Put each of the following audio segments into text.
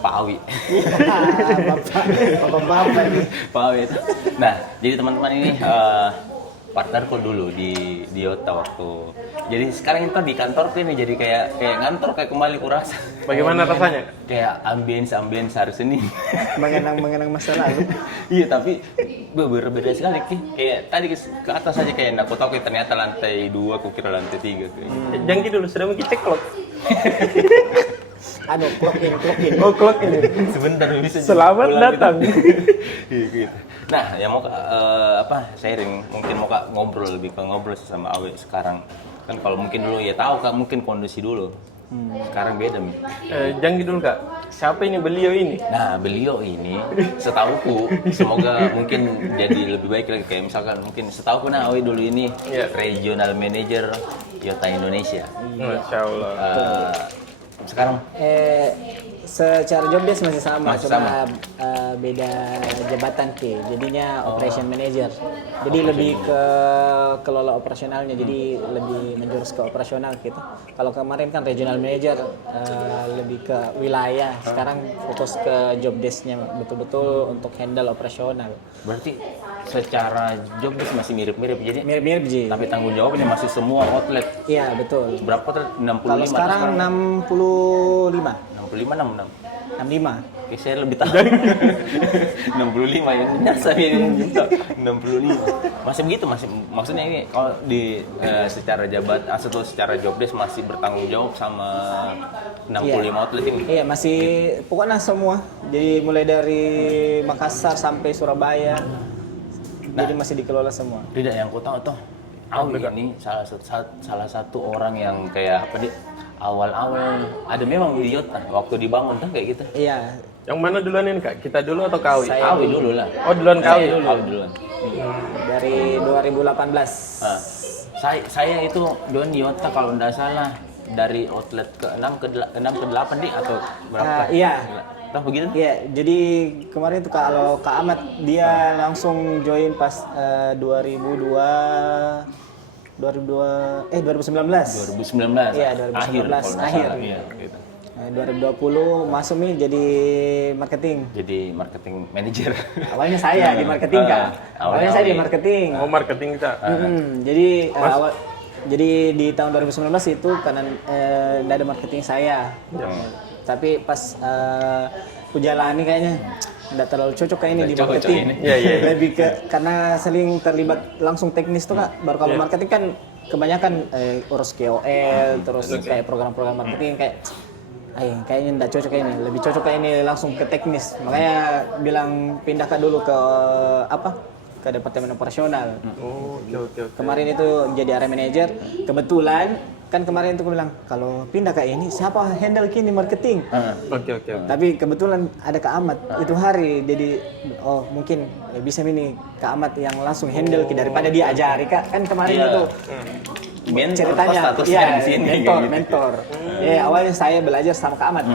Pak Awi. Bapak nih. Pak Awi itu. Nah, jadi teman-teman ini partnerku dulu di Yota waktu. Jadi sekarang itu di kantor tuh ini jadi kayak ngantor kayak kembali kurasa. Bagaimana rasanya? Kayak ambience hari Senin. Mengenang masa lalu. Iya, tapi berbeda sekali Ki. Kayak tadi ke atas aja kayak aku tahu kayak ternyata lantai 2, aku kira lantai 3 kayak. Jangan gitu dulu, sudah mungkin cek clock. Clock in. Oh, clock ini. Sebentar bisa. Selamat datang. Iya gitu. Nah, ya mau sharing, mungkin mau ngobrol sama Awe sekarang. Kan kalau mungkin dulu ya tahu Kak, mungkin kondisi dulu. Sekarang beda nih. Jangan gitu dulu Kak. Siapa ini beliau ini? Nah, beliau ini setauku semoga mungkin jadi lebih baik lagi, kayak misalkan mungkin setauku Awe dulu ini regional manager Yota Indonesia. Masya Allah. Sekarang secara job desk masih sama, Masih cuma beda jabatan jadinya operation manager. Jadi lebih ke kelola operasionalnya, jadi lebih menjurus ke operasional gitu. Kalau kemarin kan regional manager lebih ke wilayah, sekarang fokus ke job desknya betul-betul untuk handle operasional. berarti secara job desk masih mirip-mirip, jadi Mirip-mirip Ji. tapi tanggung jawabnya masih semua outlet. Iya betul. Berapa outlet? 65 Kalau sekarang 65. 65, 65. Oke, saya lebih tahu. 65 ya. Benar saya yang minta 65. Masih begitu, masih maksudnya ini kalau di secara atau secara job desk masih bertanggung jawab sama 65 outlet ini. Iya, masih pokoknya semua. Jadi mulai dari Makassar sampai Surabaya. Jadi masih dikelola semua. Tidak, yang ku tahu tuh Awi ini salah satu orang yang kayak apa dia awal-awal ada memang di Yota waktu dibangun kan kayak gitu. Iya. Yang mana duluan ini Kak? Kita dulu atau Kak Awi? Saya Awi dulu lah. Oh, duluan Kak Awi dulu. Awi duluan. Dari 2018. Nah, saya itu join di Yota kalau tidak salah dari outlet ke-6 ke 8 nih atau berapa? Iya. Tahu begitu? Iya, jadi kemarin tuh kalau Kak Ahmad dia langsung join pas 2019. 2019. Iya, 2019 akhir. Iya, gitu. 2020 masuk nih jadi marketing. Jadi marketing manager. Awalnya saya di marketing kan. Awalnya saya di marketing. Oh, marketing kita. Jadi jadi di tahun 2019 itu karena nggak ada marketing saya. Tapi pas aku jalani kayaknya nggak terlalu cocok kayak ini di marketing. Iya. Lebih ke karena sering terlibat langsung teknis tuh Kak. Baru kalau marketing kan kebanyakan urus KOL, terus kayak program-program marketing kayak kayaknya nggak cocok kayak ini. Lebih cocok kayak ini langsung ke teknis. Makanya bilang pindah Kak dulu ke ke departemen operasional. Oh, oke. Kemarin itu jadi area manager. Kebetulan kan kemarin itu aku bilang kalau pindah kayak ini siapa handle kini marketing. Oke. Tapi kebetulan ada Kak Ahmad itu hari, jadi mungkin bisa ini Kak Ahmad yang langsung handle daripada dia ajari Kak. Kan kemarin itu ceritanya di sini mentor. Ya awalnya saya belajar sama Kak Ahmad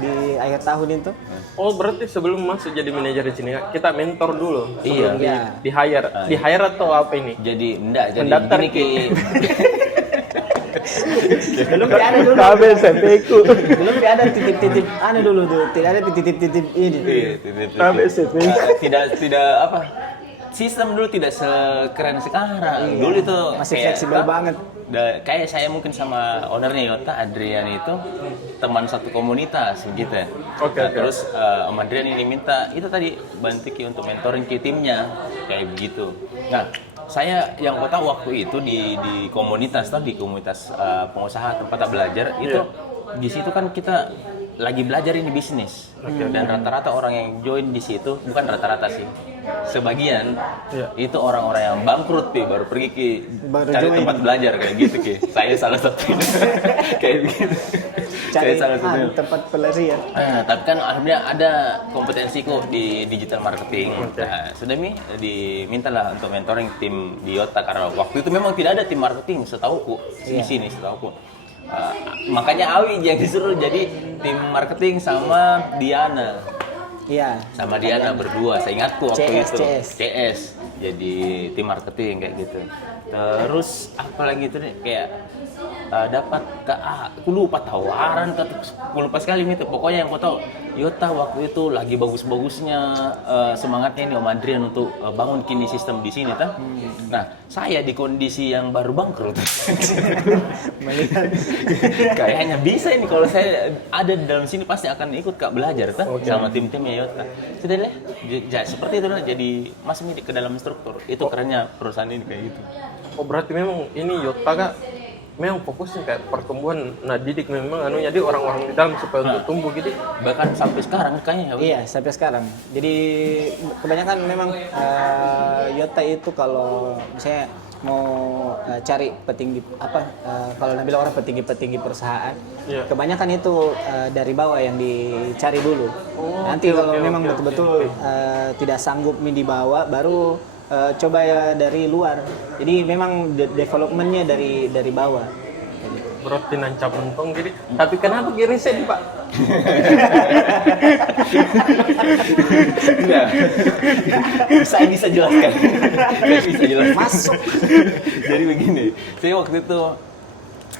di akhir tahun itu. Oh, berarti sebelum masuk jadi manajer di sini kita mentor dulu. Iya. Di hire. Di hire atau apa ini? Jadi enggak, jadi Mendaftar gini Ki. Belum ada dulu. Kabel SMP-ku. Belum ada titip-titip dulu tuh. Tidak ada titip-titip ini. Kabel SMP. Tidak apa? Sistem dulu tidak sekeren sekarang. Dulu itu masih kayak, fleksibel banget. Kayak saya mungkin sama ownernya Yota, Adrian itu teman satu komunitas begitu ya. Oke. Terus Om Adrian ini minta itu tadi bantu Ki untuk mentoring Ki timnya kayak begitu. Nah, saya yang kau tahu waktu itu di komunitas pengusaha tempat belajar itu di situ kan kita lagi belajar ini bisnis. Dan rata-rata orang yang join di situ bukan rata-rata sih. Sebagian itu orang-orang yang bangkrut baru pergi cari tempat belajar kayak gitu Ki. Saya salah satu. Kayak begitu. Cari salah satu tempat pelarian. Tapi kan alhamdulillah ada kompetensi kok di digital marketing. Nah, sudah dimintalah untuk mentoring tim di Yota karena waktu itu memang tidak ada tim marketing setauku di sini setauku. Makanya Awi yang disuruh jadi tim marketing sama Diana. Iya. Sama Diana berdua, saya ingatku waktu itu. CS. Jadi tim marketing kayak gitu. Terus apa lagi itu nih kayak dapat aku lupa tawaran aku lupa sekali itu. Pokoknya yang aku tahu Yota waktu itu lagi bagus-bagusnya semangatnya ini Om Adrian untuk bangun kini sistem di sini kan. Nah, saya di kondisi yang baru bangkrut. Melihat Kayaknya bisa ini kalau saya ada di dalam sini pasti akan ikut Kak belajar kan sama tim-timnya Yota. Sudah deh. Seperti itu lah jadi masuk ke dalam struktur. Itu kerennya perusahaan ini kayak gitu. Oh berarti memang ini Yota Kak memang fokusnya kayak pertumbuhan, nah didik memang jadi orang-orang di dalam supaya untuk tumbuh gitu. Bahkan sampai sekarang kayaknya. iya sampai sekarang. Jadi kebanyakan memang Yota itu kalau misalnya mau cari petinggi kalau bilang orang petinggi perusahaan, Iya. kebanyakan itu dari bawah yang dicari dulu. Nanti kalau memang betul-betul tidak sanggup di bawah, baru coba ya dari luar. Jadi memang developmentnya dari bawah. Berarti nancap mentong gitu. Tapi kenapa kiri saya Pak? Enggak. Saya bisa jelaskan. Saya bisa jelaskan. Masuk. Jadi begini, saya waktu itu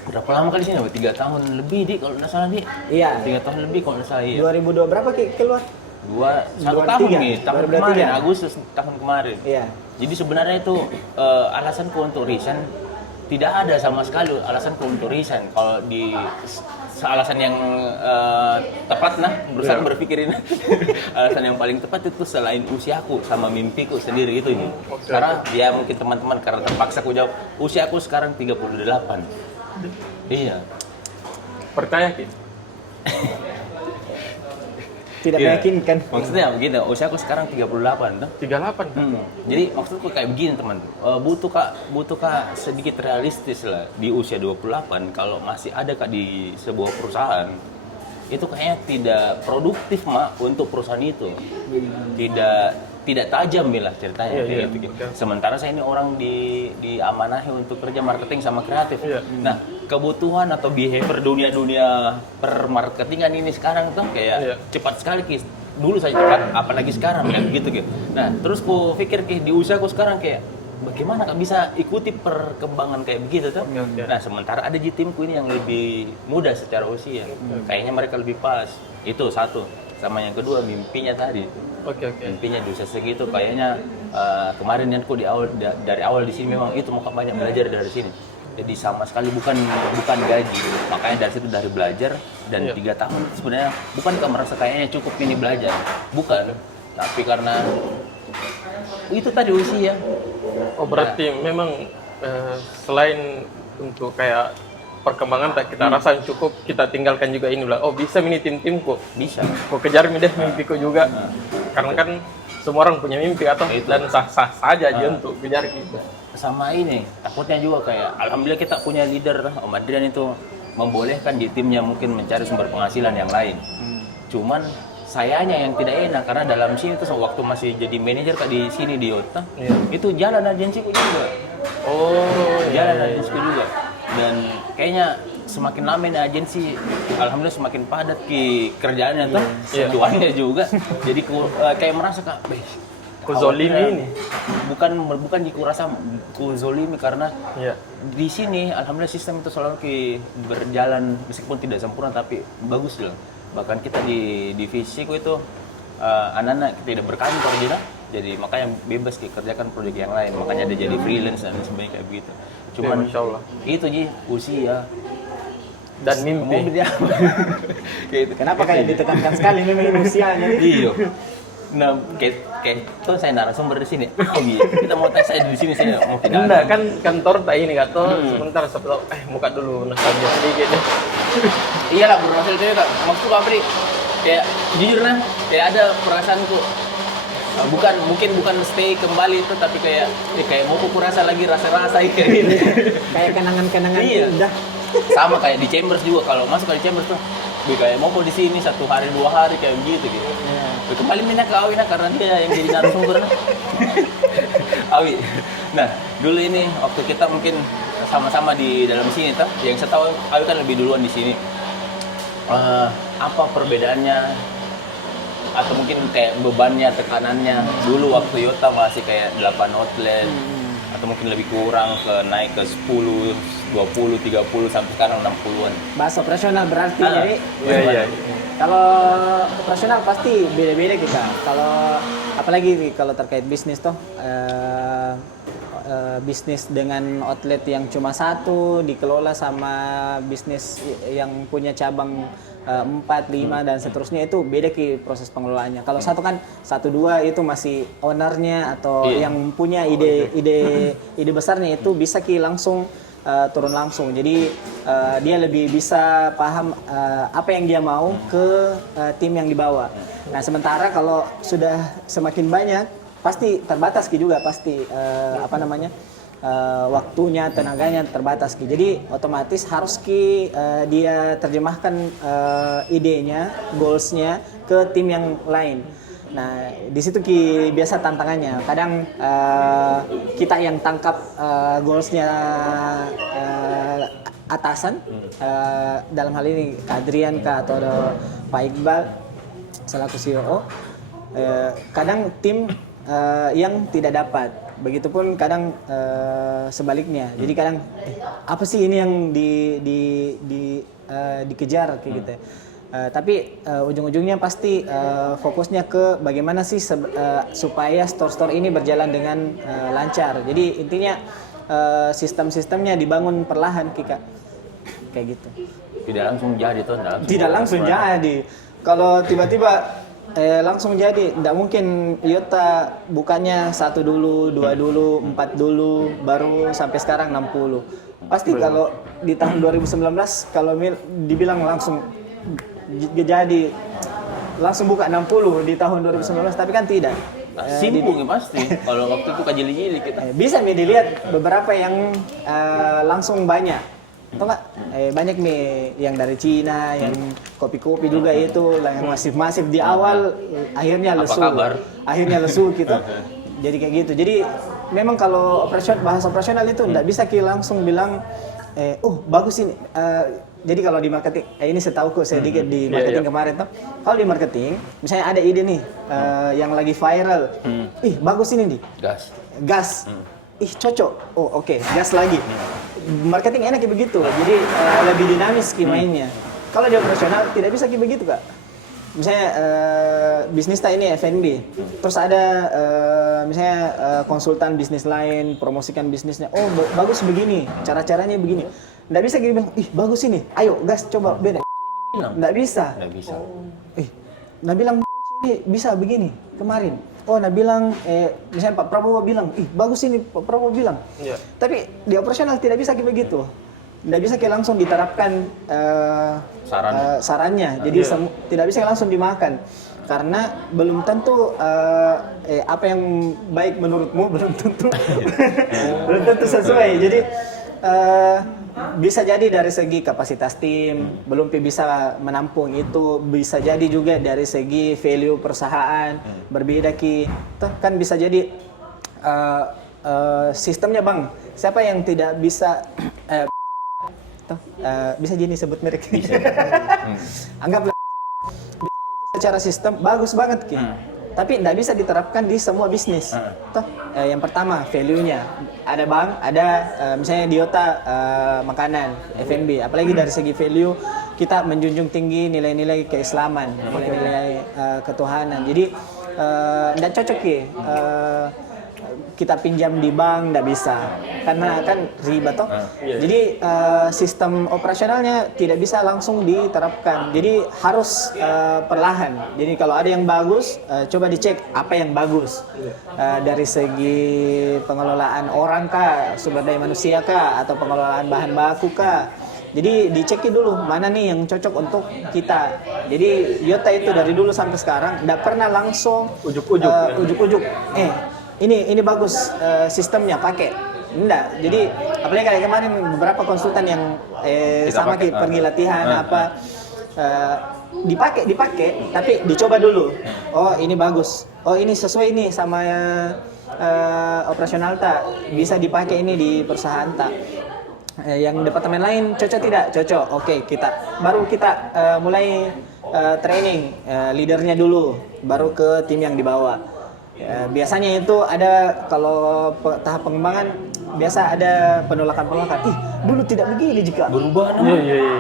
berapa lama kali sini? 3 tahun lebih kalau nggak salah nih. Iya. 3 tahun lebih kalau nggak salah. Iya. 2002 berapa keluar? 1 tahun 2023. nih, tahun 2023. kemarin, Agustus tahun kemarin. Iya. Jadi sebenarnya itu alasanku untuk resign tidak ada sama sekali alasanku untuk resign. Kalau di alasan yang tepat berusaha berpikirin alasan yang paling tepat itu selain usiaku sama mimpiku sendiri itu ini. Karena ya mungkin teman-teman karena terpaksa aku jawab usiaku sekarang 38. Iya. Percaya Ki? Tidak Iya. meyakinkan. Maksudnya begini, usiaku sekarang 38 tuh. 38 kan? Jadi maksudku kayak begini teman, butuh kak sedikit realistis lah di usia 28 kalau masih ada kak di sebuah perusahaan itu kayaknya tidak produktif untuk perusahaan itu, tidak tajam lah ceritanya. Iya, gitu. betul. Sementara saya ini orang diamanahi untuk kerja marketing sama kreatif. Iya. Nah kebutuhan atau behavior dunia permarketingan ini sekarang tuh kayak Iya. cepat sekali Kis. Dulu saya cepat, apalagi sekarang kayak gitu. Nah, terus ku pikir di usiaku sekarang kayak bagaimana kak bisa ikuti perkembangan kayak begitu tuh. Oke. Nah, sementara ada di timku ini yang lebih muda secara usia. Kayaknya mereka lebih pas. Itu satu. Sama yang kedua mimpinya tadi. Oke. Mimpinya di usia segitu kayaknya kemarin yang ku dari awal di sini memang itu mau banyak belajar dari sini. Jadi sama sekali bukan gaji, makanya dari situ dari belajar dan Iya. 3 tahun sebenarnya bukan merasa kayaknya cukup ini belajar, bukan, tapi karena itu tadi usia. Oh berarti memang selain untuk kayak perkembangan tak kita rasa cukup, kita tinggalkan juga ini lah. Oh bisa ini tim-timku, Bisa. kok kejar deh mimpiku juga. Karena kan semua orang punya mimpi atau Itu. dan sah-sah saja aja untuk kejar gitu. Sama ini takutnya juga kayak alhamdulillah kita punya leader Om Adrian itu membolehkan di timnya mungkin mencari sumber penghasilan yang lain. Cuman sayanya yang tidak enak karena dalam sini tuh waktu masih jadi manajer kak di sini di Yota, Iya. itu jalan agensiku juga. Oh Jalan iya. agensiku juga. Dan kayaknya semakin lama ini agensi alhamdulillah semakin padat kerjaannya tuh, Iya. cuannya juga. Jadi kayak merasa kak, Kuzolimi ini. bukan kurasa kuzolimi karena Iya. di sini alhamdulillah sistem itu selalu berjalan meskipun tidak sempurna tapi bagus lah. Bahkan kita di divisiku itu anak-anak tidak berkantor gitu. Jadi makanya bebas kerjakan proyek yang lain, makanya ada jadi freelance dan sebagainya kayak begitu. Cuman Masya Allah. itu usia Dan mau mimpi. beli apa? Kayak itu. Kenapa kayak ditekankan sekali memang usianya nih? Iya. Nah, kayak tuh saya narasumber di sini. Kita mau tes saya di sini saya mau tidak. Enggak kan kantor tak ini kata sebentar sebelum muka dulu nostalgia sedikit deh. Iya lah, Bro Hasil itu tak. Maksudku apa nih? Kayak jujur kayak ada perasaanku mungkin bukan stay kembali itu tapi kayak mau aku rasa lagi rasa-rasa kayak gitu. Kayak kenangan-kenangan Iya. indah. Sama kayak di Chambers juga kalau masuk ke Chambers tuh kayak mau di sini 1 hari 2 hari kayak gitu. Iya. Kembali minat ke Awi karena dia yang jadi narasumber. Awi. Nah, dulu ini waktu kita mungkin sama-sama di dalam sini tuh, yang saya tahu Awi kan lebih duluan di sini. Apa perbedaannya atau mungkin kayak bebannya, tekanannya dulu waktu Yota masih kayak 8 outlet atau mungkin lebih kurang ke naik ke 10, 20, 30 sampai sekarang 60-an. Bahas operasional berarti Ah, jadi Iya. kalau operasional pasti beda-beda kita. Kalau apalagi kalau terkait bisnis toh bisnis dengan outlet yang cuma satu dikelola sama bisnis yang punya cabang 4, 5 dan seterusnya itu beda proses pengelolaannya. Kalau satu kan 1, 2 itu masih ownernya atau yang punya ide besarnya itu bisa langsung turun langsung. Jadi dia lebih bisa paham apa yang dia mau ke tim yang dibawa. Nah, sementara kalau sudah semakin banyak pasti terbatas juga pasti waktunya, tenaganya terbatas Jadi otomatis harus dia terjemahkan idenya, goalsnya ke tim yang lain. Nah, di situ biasa tantangannya. Kadang kita yang tangkap goalsnya atasan, dalam hal ini Kak Adrian atau Pak Iqbal selaku CEO. Kadang tim yang tidak dapat. Begitupun kadang sebaliknya. Jadi kadang apa sih ini yang dikejar kayak gitu. Tapi ujung-ujungnya pasti fokusnya ke bagaimana sih supaya store-store ini berjalan dengan lancar. Jadi intinya sistem-sistemnya dibangun perlahan Kak. Kayak gitu. Tidak langsung jadi tuh, Tidak langsung jadi. Kalau tiba-tiba langsung jadi, tidak mungkin Yota bukannya 1 dulu, 2 dulu, 4 dulu, baru sampai sekarang 60. Pasti kalau di tahun 2019 kalau dibilang langsung jadi langsung buka 60 di tahun 2019, tapi kan tidak. Simpung ya pasti. Kalau waktu itu kajili-jili kita. Bisa dilihat beberapa yang langsung banyak. Atau enggak? Banyak yang dari Cina, yang kopi-kopi juga itu, yang masif-masif di awal, akhirnya lesu. Apa kabar? Akhirnya lesu gitu. Jadi kayak gitu. Jadi memang kalau bahasa operasional itu enggak bisa langsung bilang, bagus ini. Jadi kalau di marketing, ini setahu sedikit di marketing kemarin tuh. Kalau di marketing, misalnya ada ide nih yang lagi viral, bagus ini nih. Gas. Cocok. Oke, gas lagi. Marketing enak begitu. Jadi lebih dinamis mainnya. Kalau di operasional tidak bisa begitu, Kak. Misalnya bisnis ini F&B. Terus ada misalnya konsultan bisnis lain promosikan bisnisnya. Bagus begini, cara-caranya begini. Nggak bisa bilang, bagus ini. Ayo, gas coba beda. Nggak bisa. Nggak bilang ini bisa begini kemarin. Nah bilang, misalnya Pak Prabowo bilang, bagus ini Pak Prabowo bilang. Yeah. Tapi di operasional tidak bisa begitu. Tidak bisa langsung diterapkan sarannya. Jadi tidak bisa langsung dimakan. Karena belum tentu apa yang baik menurutmu belum tentu belum tentu sesuai. Jadi bisa jadi dari segi kapasitas tim belum bisa menampung itu, bisa jadi juga dari segi value perusahaan berbeda kan bisa jadi sistemnya Bang, siapa yang tidak bisa bisa jadi sebut merek anggaplah secara sistem bagus banget tapi tidak bisa diterapkan di semua bisnis. Yang pertama value-nya ada ada misalnya di Yota makanan F&B, apalagi dari segi value kita menjunjung tinggi nilai-nilai keislaman, nilai-nilai ketuhanan. Jadi tidak cocok kita pinjam di bank, tidak bisa karena kan riba toh. Jadi sistem operasionalnya tidak bisa langsung diterapkan. Jadi harus perlahan. Jadi kalau ada yang bagus, coba dicek apa yang bagus dari segi pengelolaan orang kah, sumber daya manusia kah, atau pengelolaan bahan baku kah. Jadi dicek dulu mana nih yang cocok untuk kita. Jadi Yota itu dari dulu sampai sekarang tidak pernah langsung ujuk-ujuk. Ini bagus sistemnya pakai. Enggak. Jadi apalagi kayak kemarin beberapa konsultan yang sama pergi latihan dipakai tapi dicoba dulu. Ini bagus. Ini sesuai nih sama operasional bisa dipakai ini di perusahaan yang departemen lain cocok tidak? Cocok. Oke, kita mulai training leadernya dulu baru ke tim yang dibawa. Biasanya itu ada kalau tahap pengembangan biasa ada penolakan. Ih, dulu tidak begini jika. Berubah Iya, iya, iya.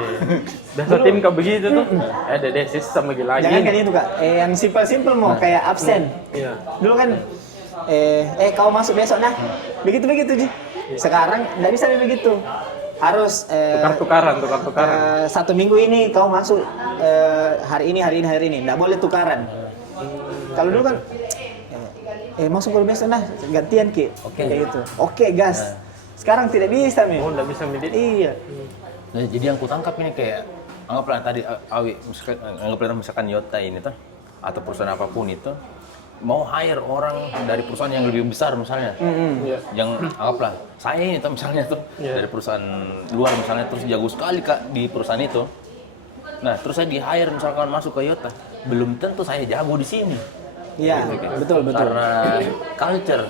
Dasar tim kau begitu tuh. Ada deh sistem lagi lagi. Jangan kan itu Kak, yang simple mau kayak absen. Iya. Dulu kan kau masuk besok nah. Begitu Ji. Sekarang nggak bisa begitu. Harus Tukar-tukaran. 1 minggu ini kau masuk hari ini. Nggak boleh tukaran. Kalau dulu kan masuk kalau besok nah gantian Ki. Kayak gitu. Oke, gas. Sekarang tidak bisa nih. Oh, nggak bisa medit. Iya. Nah, jadi yang kutangkap ini kayak anggaplah tadi Awi, anggaplah misalkan Yota ini tuh atau perusahaan apapun itu mau hire orang dari perusahaan yang lebih besar misalnya. Iya. Yang anggaplah saya ini tuh misalnya tuh dari perusahaan luar misalnya terus jago sekali Kak di perusahaan itu. Nah, terus saya di hire misalkan masuk ke Yota, belum tentu saya jago di sini. Iya, betul. Karena culture,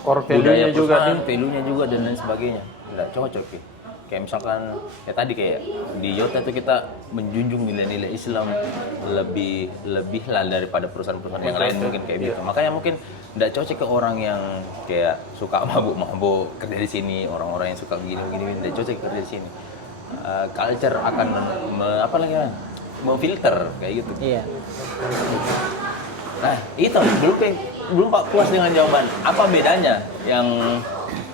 Core budaya value-nya juga perusahaan, nih. value-nya juga dan lain sebagainya. Nggak cocok ya. Kayak misalkan ya tadi kayak di Yota itu kita menjunjung nilai-nilai Islam lebih lah daripada perusahaan-perusahaan yang lain mungkin kayak gitu. Makanya mungkin nggak cocok ke orang yang kayak suka mabuk kerja di sini, orang-orang yang suka gini nggak cocok kerja di sini. Culture akan memfilter kayak gitu. Iya. Nah, itu belum Pak puas dengan jawaban. Apa bedanya yang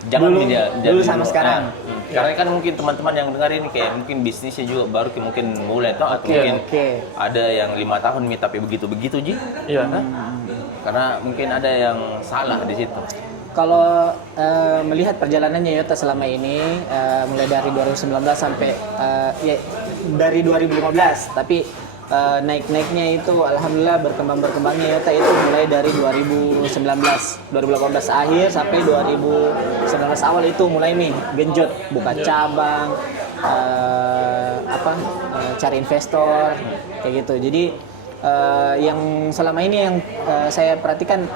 jangan dulu sama sekarang? Karena kan mungkin teman-teman yang dengar ini kayak mungkin bisnisnya juga baru mungkin mulai atau mungkin ada yang 5 tahun nih tapi begitu Ji. Iya. Karena mungkin ada yang salah di situ. Kalau melihat perjalanannya Yota selama ini mulai dari 2019 sampai dari 2015, tapi naik-naiknya itu alhamdulillah berkembangnya Yota itu mulai dari 2018 akhir sampai 2019 awal itu mulai nih genjot buka cabang cari investor kayak gitu. Jadi yang selama ini yang saya perhatikan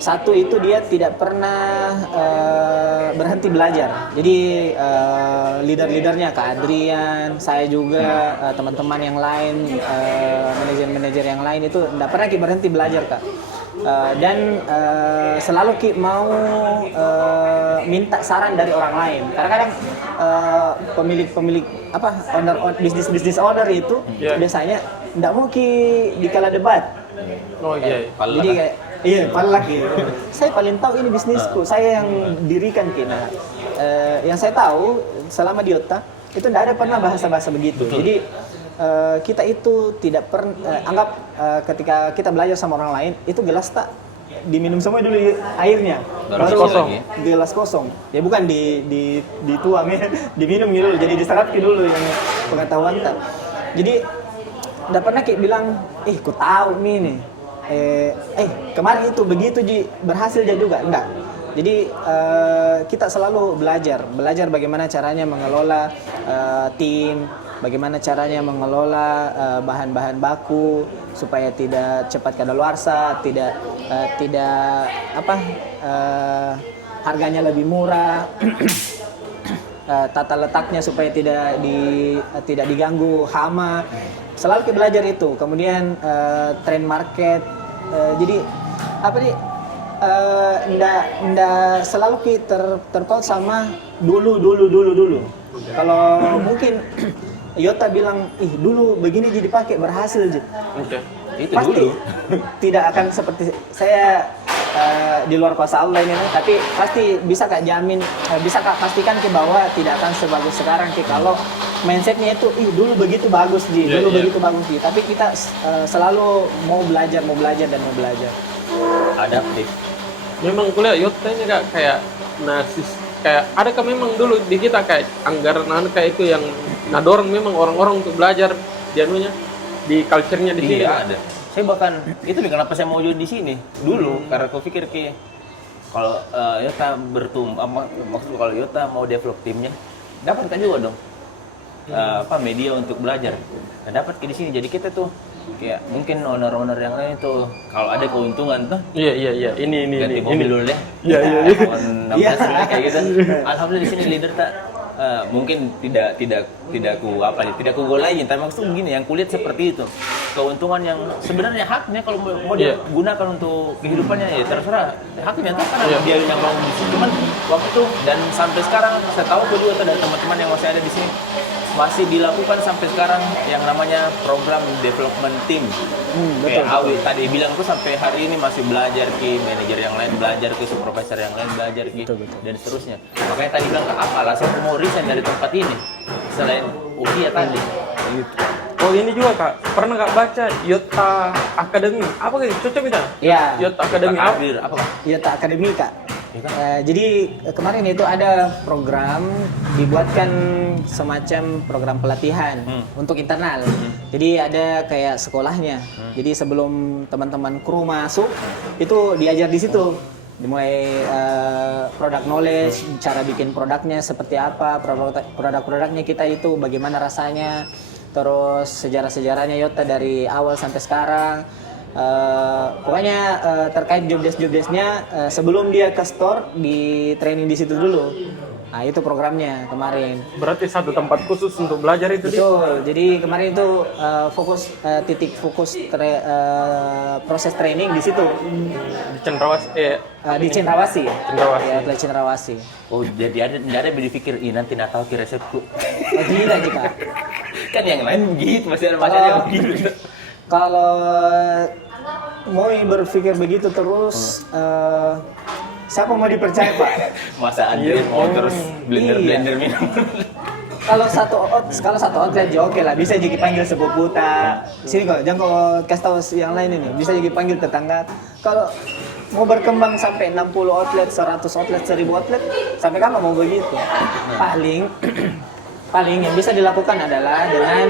satu itu dia tidak pernah berhenti belajar. Jadi leader-leadernya Kak Adrian, saya juga teman-teman yang lain, manajer-manajer yang lain itu tidak pernah berhenti belajar Kak. Dan selalu mau minta saran dari orang lain. Kadang-kadang pemilik bisnis owner itu biasanya tidak mau dikala debat. Oh iya. Jadi kayak palak gitu. Saya paling tahu ini bisnisku, saya yang dirikan Nah, yang saya tahu selama di Yota itu tidak ada pernah bahasa-bahasa begitu. Betul. Jadi kita itu tidak pernah anggap ketika kita belajar sama orang lain itu gelas tak diminum semua dulu airnya, baru kosong. Gelas kosong. Ya bukan dituang ya, diminum gitu. Jadi diserap dulu yang pengetahuan tak. Jadi tidak pernah bilang, ku tahu nih. Kemarin itu begitu berhasil juga enggak. Jadi kita selalu belajar bagaimana caranya mengelola tim, bagaimana caranya mengelola bahan-bahan baku supaya tidak cepat kadaluarsa, tidak harganya lebih murah. Tata letaknya supaya tidak diganggu hama. Selalu belajar itu. Kemudian trend market. Jadi ndak selalu terpaut sama dulu. Kalau mungkin Yota bilang, dulu begini jadi pakai berhasil aja. Oke. Itu Pasti dulu. tidak akan seperti saya di luar kuasa Allah ini, tapi pasti bisa Kak jamin, bisa Kak pastikan bahwa tidak akan sebagus sekarang kalau mindsetnya itu dulu begitu bagus begitu bagus tapi kita selalu mau belajar. Adaptif. Memang kuliah Yota ini Kak kayak kayak adakah memang dulu di kita kayak anggaran kayak itu yang dorong memang orang-orang untuk belajar di culture-nya di sini? Iya, ada. Saya bahkan itu kenapa saya mau join di sini dulu karena aku pikir kalau Yota maksud kalau Yota mau develop timnya dapat kan juga dong media untuk belajar. Nah, dapat di sini. Jadi kita tuh kayak mungkin owner-owner yang lain tuh kalau ada keuntungan tuh Iya ini ganti mobil dulu deh. Iya. Kayak gitu. Alhamdulillah di sini leader tak mungkin tidak ku golain, tapi maksud begini, yang kulihat seperti itu. Keuntungan yang sebenarnya haknya kalau mau dia gunakan untuk kehidupannya ya terserah haknya, kan dia yang mau di situ. Cuman waktu itu dan sampai sekarang saya tahu juga dari teman-teman yang masih ada di sini masih dilakukan sampai sekarang yang namanya program development team. Kayak Awi tadi bilang tuh sampai hari ini masih belajar ke manajer yang lain, belajar ke supervisor yang lain, belajar ke dan seterusnya. Makanya tadi bilang apa alasan aku mau resign dari tempat ini selain ujian tadi. Gitu. Oh ini juga Kak, pernah Kak baca Yota Academy? Apa gitu? Cocok kita? Iya. Yota Academy apa? Apa? Yota Academy Kak. Jadi kemarin itu ada program dibuatkan semacam program pelatihan untuk internal. Jadi ada kayak sekolahnya. Jadi sebelum teman-teman kru masuk itu diajar di situ. Dimulai product knowledge, cara bikin produknya seperti apa, produk-produknya kita itu bagaimana rasanya, terus sejarah-sejarahnya Yota dari awal sampai sekarang. Pokoknya terkait jobdesk-jobdesknya sebelum dia ke store di training di situ dulu. Nah itu programnya kemarin. Berarti satu tempat khusus untuk belajar itu? Betul. Jadi kemarin itu titik fokus proses training di situ. Di Cendrawasih. Di Cendrawasih. Cendrawasih. Ya, Outlet Cendrawasih. Oh jadi ada berpikir nanti Natal ke resepku. Oh, gila juga. Kan yang lain begitu, masih ada yang begitu. Kalau mau berpikir begitu terus, siapa mau dipercaya Pak? Masa Andre mau terus blender minum. Kalau satu outlet ya oke lah, bisa jadi panggil sepupu tak. Sini kok, jangan kok kasih tahu yang lain ini, bisa jadi panggil tetangga. Kalau mau berkembang sampai 60 outlet, 100 outlet, 1000 outlet, sampai kapan mau begitu? Paling yang bisa dilakukan adalah dengan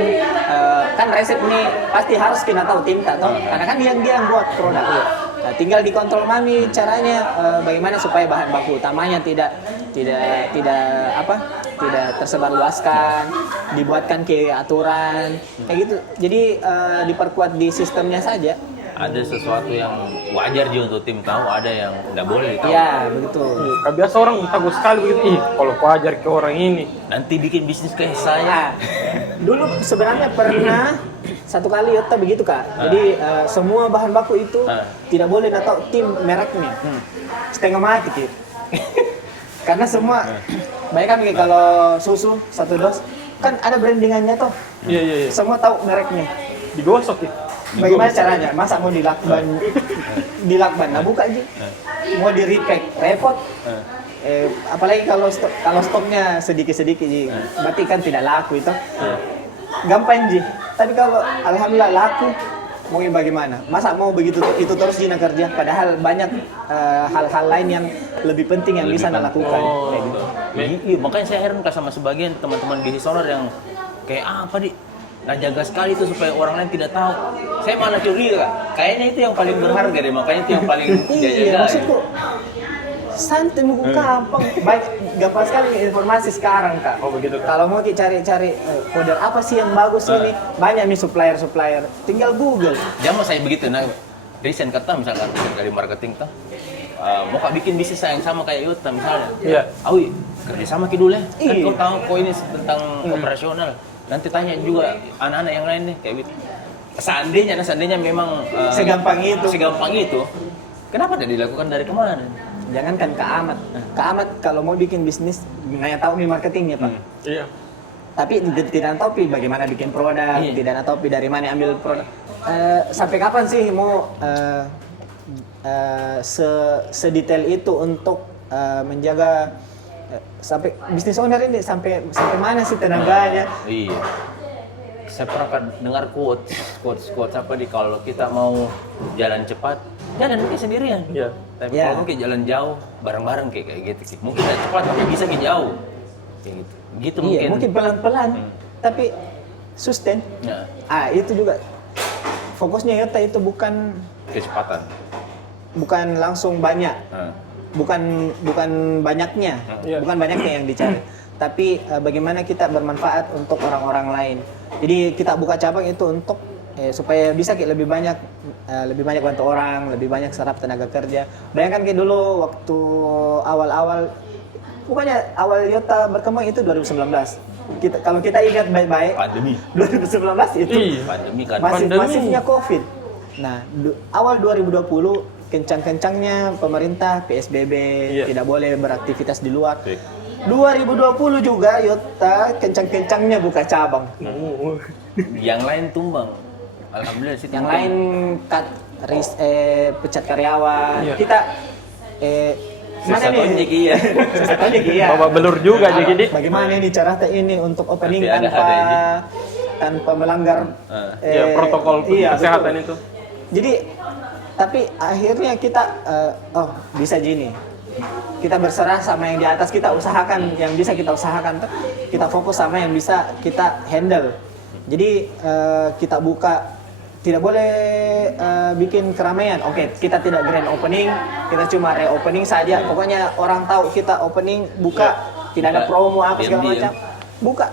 kan resep ini pasti harus kita tahu tinta toh, karena kan dia yang buat produk itu. Nah, tinggal dikontrol mami caranya bagaimana supaya bahan baku utamanya tidak tersebar luaskan, dibuatkan ke aturan kayak gitu. Jadi diperkuat di sistemnya saja. Ada sesuatu yang wajar juga untuk tim tahu, ada yang nggak boleh tahu. Iya, begitu. Kan biasa orang takut sekali begitu. Kalau ku ajar ke orang ini, nanti bikin bisnis kayak saya. Dulu sebenarnya pernah satu kali Yota begitu Kak. Jadi semua bahan baku itu tidak boleh tahu tim mereknya. Setengah mati gitu. Karena semua bayangkan kayak kalau susu satu dos kan ada brandingannya toh. Iya. Semua tahu mereknya. Digosok ya. Bagaimana caranya? Masa mau dilakban? Nah buka aja. Mau di repack, repot. Apalagi kalau stoknya sedikit-sedikit, berarti kan tidak laku itu. Gampang ji. Tapi kalau alhamdulillah laku, mau bagaimana? Masa mau begitu itu terus Jina kerja? Padahal banyak hal-hal lain yang lebih penting yang bisa Anda lakukan. Iya, makanya saya heran sama sebagian teman-teman bisnis owner yang kayak apa di nah jaga sekali itu supaya orang lain tidak tahu. Saya malah curiga, kayaknya itu yang paling berharga deh, makanya itu yang paling dia jaga. Iya, maksudku santai mau gampang, baik gampang sekali informasi sekarang Kak. Oh begitu. Kalau mau cari-cari kode apa sih yang bagus ini, banyak nih supplier, tinggal Google. Jangan saya begitu, nah desain kata misalkan dari marketing tuh, mau kak bikin bisnis yang sama kayak Yota misalnya. Iya. Awi kerja sama dulu ya, kan Iya. kau tahu kok ini tentang operasional. Nanti tanya juga anak-anak yang lain nih kayak gitu. Seandainya memang Segampang itu, kenapa tidak dilakukan dari kemarin? jangankan Kak Ahmad kalau mau bikin bisnis nggak tahu nih marketingnya Pak. Iya. Tapi tidak tahu bagaimana bikin produk, tidak tahu dari mana ambil produk. Sampai kapan sih mau sedetail itu untuk menjaga sampai bisnis owner ini sampai mana sih tenaganya? Iya. Saya pernah dengar quotes apa di kalau kita mau jalan cepat, jalan mungkin sendirian. Iya. Tapi kalau mungkin jalan jauh bareng-bareng kayak gitu. Mungkin tidak cepat tapi bisa ke jauh. Kayak gitu. Gitu Iya, mungkin pelan-pelan, tapi sustain. Ya. Itu juga fokusnya Yota itu bukan langsung banyak. Bukan banyaknya, bukan banyaknya yang dicari, tapi bagaimana kita bermanfaat untuk orang-orang lain. Jadi kita buka cabang itu untuk supaya bisa kayak lebih banyak bantu orang, lebih banyak serap tenaga kerja. Bayangkan kayak dulu waktu awal-awal pokoknya awal Yota berkembang itu 2019. Kalau kita ingat baik-baik, Pandemi. 2019 itu Iya. Pandemi kan. masifnya COVID. Nah, awal 2020 kencang-kencangnya pemerintah PSBB, Iya. tidak boleh beraktivitas di luar. Oke. 2020 juga Yota kencang-kencangnya buka cabang. Yang lain tumbang. Alhamdulillah sih. Yang tumbang. lain pecat karyawan. Iya. Kita mana Sesatonnya nih? iya. Sesatonnya iya. Bawa belur juga jadi. Bagaimana nih cara ini untuk opening Pasti ada tanpa melanggar Ya, protokol iya, kesehatan betul. itu. Jadi tapi akhirnya kita bisa gini. Kita berserah sama yang di atas, kita usahakan yang bisa kita usahakan, kita fokus sama yang bisa kita handle. Jadi kita buka, tidak boleh bikin keramaian. Oke, kita tidak grand opening, kita cuma reopening saja. Pokoknya orang tahu kita opening, buka, tidak ada promo apa segala Diam-diam. macam. Buka,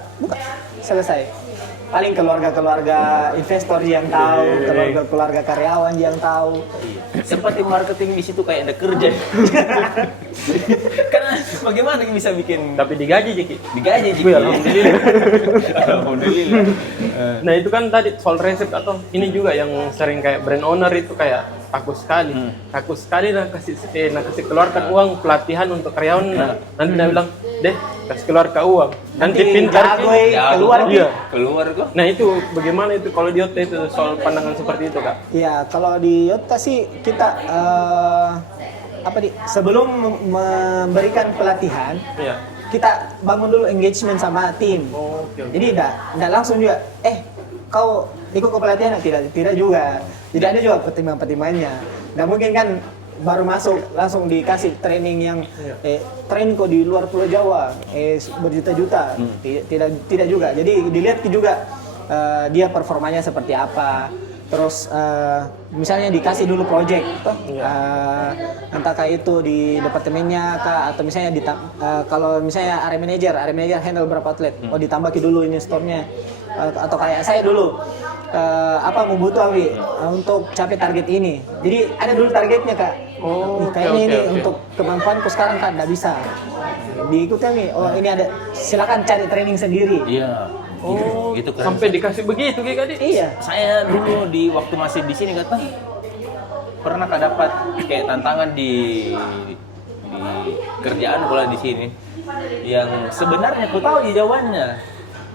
selesai. Paling keluarga-keluarga investor yang tahu, keluarga-keluarga karyawan yang tahu. Seperti marketing di situ kayak ada kerja. Karena bagaimana bisa bikin Tapi digaji Jeki. digaji Wih, alhamdulillah. Alhamdulillah. Nah itu kan tadi soal resep atau ini juga yang sering kayak brand owner itu kayak takut sekali nak kasih keluarkan uang pelatihan untuk karyawan. Nanti dia bilang deh kasih keluarkan uang. Nanti pintar jago, Ki. keluar Ki. Iya. Keluar kok. Nah itu bagaimana itu kalau di Yota itu soal pandangan seperti itu Kak? Ya, kalau di Yota sih kita sebelum memberikan pelatihan, Iya. kita bangun dulu engagement sama tim. Oke. Jadi enggak langsung juga kau ikut ke pelatihan tidak juga. Tidak ada juga pertimbangan-pertimbangannya. Nah, mungkin kan baru masuk langsung dikasih training yang train kok di luar Pulau Jawa berjuta-juta. Tidak juga. Jadi dilihat juga dia performanya seperti apa. Terus misalnya dikasih dulu project entahkah itu di departemennya kah, atau misalnya kalau misalnya area manager handle berapa outlet, ditambah dulu ini store-nya, atau kayak saya dulu membutuhkan untuk capai target ini, jadi ada dulu targetnya Kak. Kayaknya ini untuk kemampuanku sekarang Kak nggak bisa diikuti nih. Ini ada, silakan cari training sendiri. Iya. Gitu kan. Sampai dikasih begitu Ki Kak? Iya. Saya dulu di waktu masih di sini kata pernah dapat kayak tantangan di kerjaan pula di sini yang sebenarnya aku tahu jawabannya,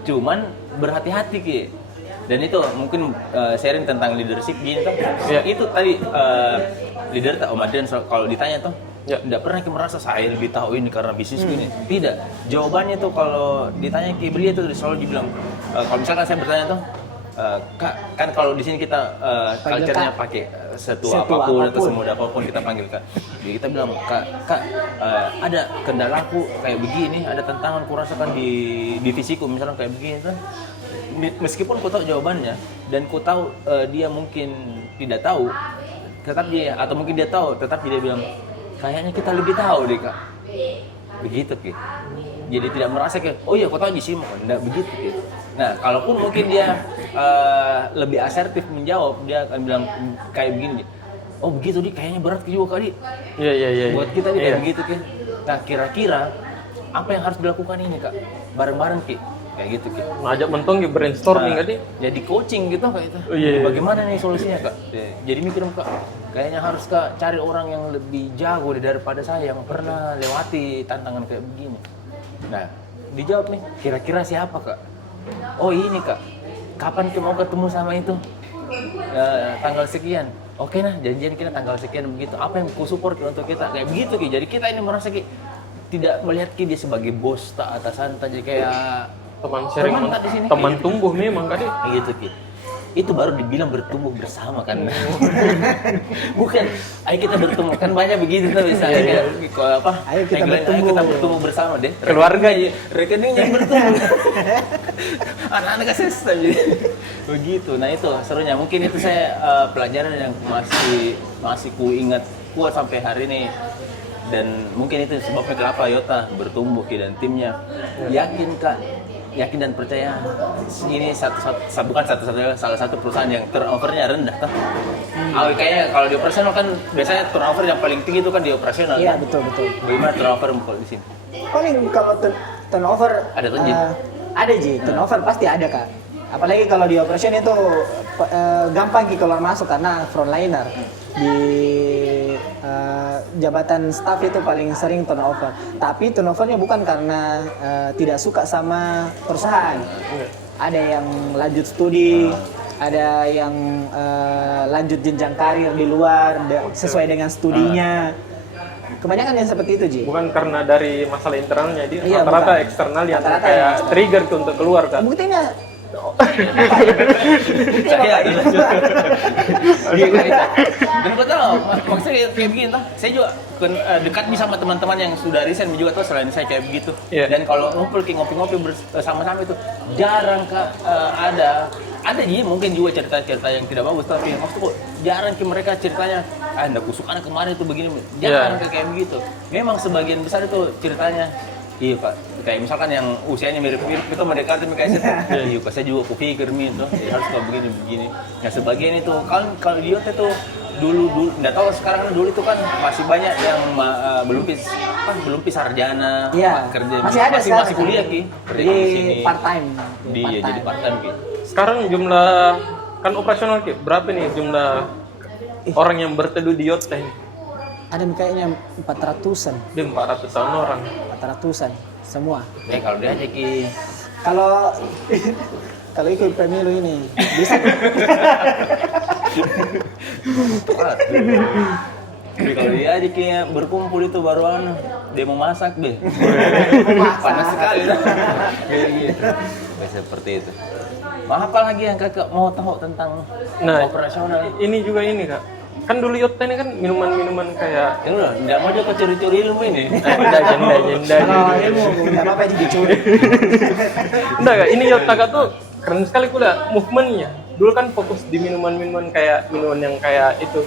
cuman berhati-hati Ki. Dan itu mungkin sharing tentang leadership gini tuh. Iya. Itu tadi leader tak Om Adrian kalau ditanya tuh tidak pernah merasa saya lebih tahu ini karena bisnis gini. Tidak. Jawabannya tuh kalau ditanya ke beliau tuh selalu dibilang kalau misalkan saya bertanya tuh Kak, kan kalau di sini kita culture-nya pakai setua apapun atau semudah apapun kita panggil Kak. Jadi kita bilang Kak, ada kendalaku kayak begini, ada tantangan ku rasakan di divisiku misalnya kayak begini tuh. Meskipun ku tahu jawabannya dan ku tahu dia mungkin tidak tahu, tetap dia atau mungkin dia tahu, tetap dia bilang kayaknya kita lebih tahu deh Kak. Begitu Ki. Jadi tidak merasa kayak oh iya kau tahu sih mau enggak begitu Ki. Nah, kalaupun mungkin dia lebih asertif menjawab, dia akan bilang kayak begini. Oh begitu Di, kayaknya berat juga kali. Iya. Buat kita kayak begitu Ki. Nah, kira-kira apa yang harus dilakukan ini Kak? Bareng-bareng Ki. Kayak gitu Ki. Ngajak mentong di brainstorming Kak? Jadi coaching gitu kayak itu. Oh, iya. Bagaimana nih solusinya Kak? Jadi mikir Kak, kayaknya harus Kak cari orang yang lebih jago daripada saya yang pernah lewati tantangan kayak begini. Nah, dijawab nih, kira-kira siapa Kak? Oh ini Kak, kapan mau ketemu sama itu? Tanggal sekian. Oke nah, janjian kita tanggal sekian begitu. Apa yang ku support untuk kita? Kayak begitu Ki. Jadi kita ini merasa Ki tidak melihat Ki dia sebagai bos tak atasan tak, jadi kayak Teman sharing, Kak di sini. teman tumbuh memang Kak? Gitu Ki. Itu baru dibilang bertumbuh bersama kan. Bukan, ayo kita bertumbuh kan banyak begitu tuh misalnya kayak apa? Ayo kita bertumbuh. Ayo kita bertumbuh bersama deh. Keluarga rekening yang bertumbuh. Anak-anak kasih sistem jadi begitu. Nah itu serunya. Mungkin itu saya pelajaran yang masih ku ingat kuat sampai hari ini. Dan mungkin itu sebabnya kenapa Yota bertumbuh Ki dan timnya yakin Kak yakin dan percaya ini bukan satu-satunya salah satu perusahaan yang turnovernya rendah toh. Kayaknya kalau di operasional kan biasanya turnover yang paling tinggi itu kan di operasional. Iya, kan? betul. Bagaimana turnover kalau di sini? Paling kalau turnover Ada tuh, Ji? Ada Ji, turnover pasti ada Kak. Apalagi kalau di operation itu gampang Ki keluar masuk karena frontliner. Di jabatan staff itu paling sering turnover. Tapi turnovernya bukan karena tidak suka sama perusahaan. Ada yang lanjut studi, ada yang lanjut jenjang karir di luar sesuai dengan studinya. Kebanyakan yang seperti itu, Ji. Bukan karena dari masalah internalnya, dia Iya, rata-rata bukan. eksternal yang Rata-rata kayak yang eksternal. trigger tuh untuk keluar kan. Buktinya Saya dan gue tahu maksudnya kayak begini toh. Saya juga dekat nih sama teman-teman yang sudah resign juga tuh selain saya kayak begitu. Iya. Dan kalau ngumpul kayak ngopi-ngopi bersama-sama itu jarang Kak ada jadi mungkin juga cerita-cerita yang tidak bagus tapi maksudku jarang Ki mereka ceritanya anda kusuk anak kemarin itu begini jarang kayak begitu. Memang sebagian besar itu ceritanya iya Pak, kayak misalkan yang usianya mirip-mirip itu mendekati kayak saya, iya Pak, saya juga kupikir itu harus kayak begini. Nah sebagian itu kan kalau dia itu dulu nggak tahu sekarang dulu itu kan masih banyak yang belum sarjana, Iya, kerja masih ada sekarang. masih kuliah Ki, kerja Di sini. part time. Iya jadi part time Ki. Sekarang jumlah kan operasional Ki, berapa nih jumlah orang yang berteduh di yacht ini? Ada kayaknya 400-an. Dia 400 tahun orang. 400-an semua. Kalau dia aja Ki. Kalau kalau ikut pemilu ini bisa Tapi kalau dia aja kayak berkumpul itu baru dia mau masak deh. Panas sekali dah. Iya. Biasa seperti itu. Apa lagi yang kakak mau tahu tentang operasional? Ini juga ini Kak. Kan dulu yacht ini kan minuman-minuman kayak Ya udah, nggak mau juga curi-curi ilmu ini. jenda. kalau ilmu nggak apa-apa jadi dicuri. Enggak Kak, ini yacht Kakak tuh keren sekali pula movementnya. Dulu kan fokus di minuman-minuman kayak minuman yang kayak itu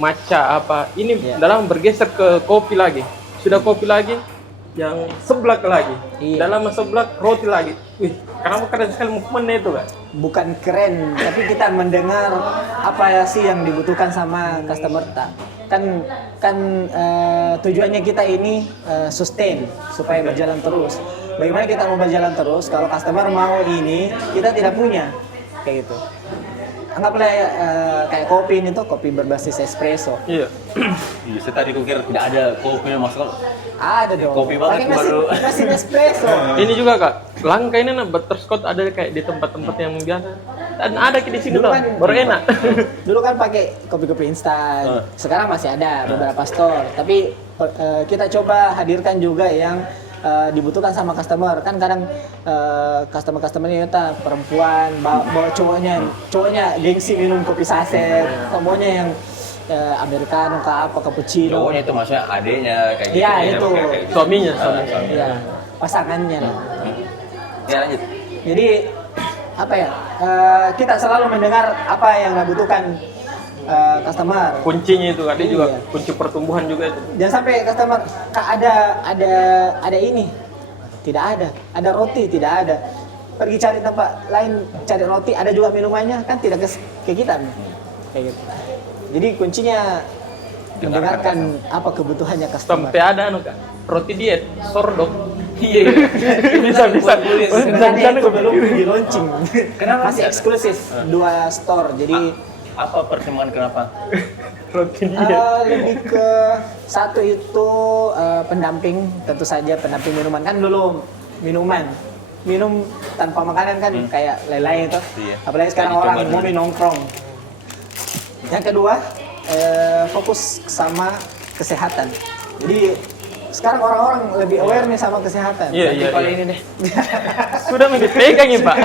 matcha apa. Ini dalam bergeser ke kopi lagi. Sudah kopi lagi, yang seblak lagi. Iya. Dalam seblak roti lagi. Wih, kenapa keren sekali movementnya itu Kak? Bukan keren, tapi kita mendengar apa sih yang dibutuhkan sama customer tak. Kan tujuannya kita ini sustain supaya berjalan terus. Bagaimana kita mau berjalan terus kalau customer mau ini kita tidak punya kayak gitu. Anggaplah kayak kopi ini tuh kopi berbasis espresso. Iya. Iya, saya tadi kukira tidak ada kopinya maksudnya. Ada dong. Kopi banget Pakai baru. mesin espresso. Ini juga Kak, langka ini butterscotch ada kayak di tempat-tempat yang biasa. Dan ada di sini Dulu tuh, kan baru enak. Dulu kan pakai kopi-kopi instan. Sekarang masih ada beberapa store. Tapi kita coba hadirkan juga yang dibutuhkan sama customer. Kan kadang customer-customernya kita perempuan bawa cowoknya gengsi minum kopi saset, semuanya yang americano kah apa cappuccino. Cowoknya itu maksudnya adeknya kayak gitu. Iya, ya, itu. kayak gitu. Suaminya. Iya, pasangannya lah. Ya lanjut. Jadi apa ya? Kita selalu mendengar apa yang dibutuhkan customer. Kuncinya itu Kak, dia juga Iya. kunci pertumbuhan juga itu. Jangan sampai customer Kak, ada ini. Tidak ada roti tidak ada. Pergi cari tempat lain cari roti, ada juga minumannya, kan tidak ke kita nih. Kayak gitu. Jadi kuncinya mendengarkan apa kebutuhannya customer. Sampai ada Kak, roti diet, sordok. Iya. bisa. Sebenarnya itu belum di launching. Kenapa Masih bisa? eksklusif 2 store. Jadi Apa pertimbangan kenapa? Roti diet. lebih ke satu itu pendamping, tentu saja pendamping minuman. Kan dulu minum tanpa makanan kan kayak lelai itu. Iya. Apalagi sekarang Jadi orang coba mau dulu. nongkrong. Yang kedua fokus sama kesehatan. Jadi sekarang orang-orang lebih aware nih sama kesehatan. Iya. Kalau ini deh. Sudah dipegang ya Pak.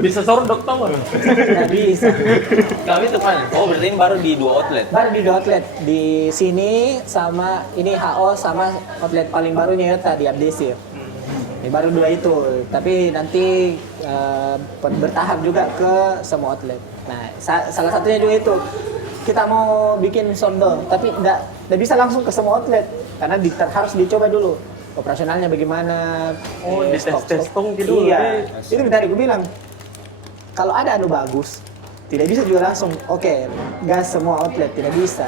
Bisa sordok tau nggak? Nggak bisa. Kami itu kan. Oh berarti ini baru di 2 outlet. Baru di 2 outlet di sini sama ini HO sama outlet paling barunya Yota di Abdesir. Ini baru 2 itu, tapi nanti bertahap juga ke semua outlet. Nah, salah satunya juga itu kita mau bikin sondo, tapi nggak bisa langsung ke semua outlet karena harus dicoba dulu. operasionalnya bagaimana. Oh, dites-tes tong gitu. Iya, itu tadi gue bilang kalau ada anu bagus, tidak bisa juga langsung oke, gas semua outlet, tidak bisa.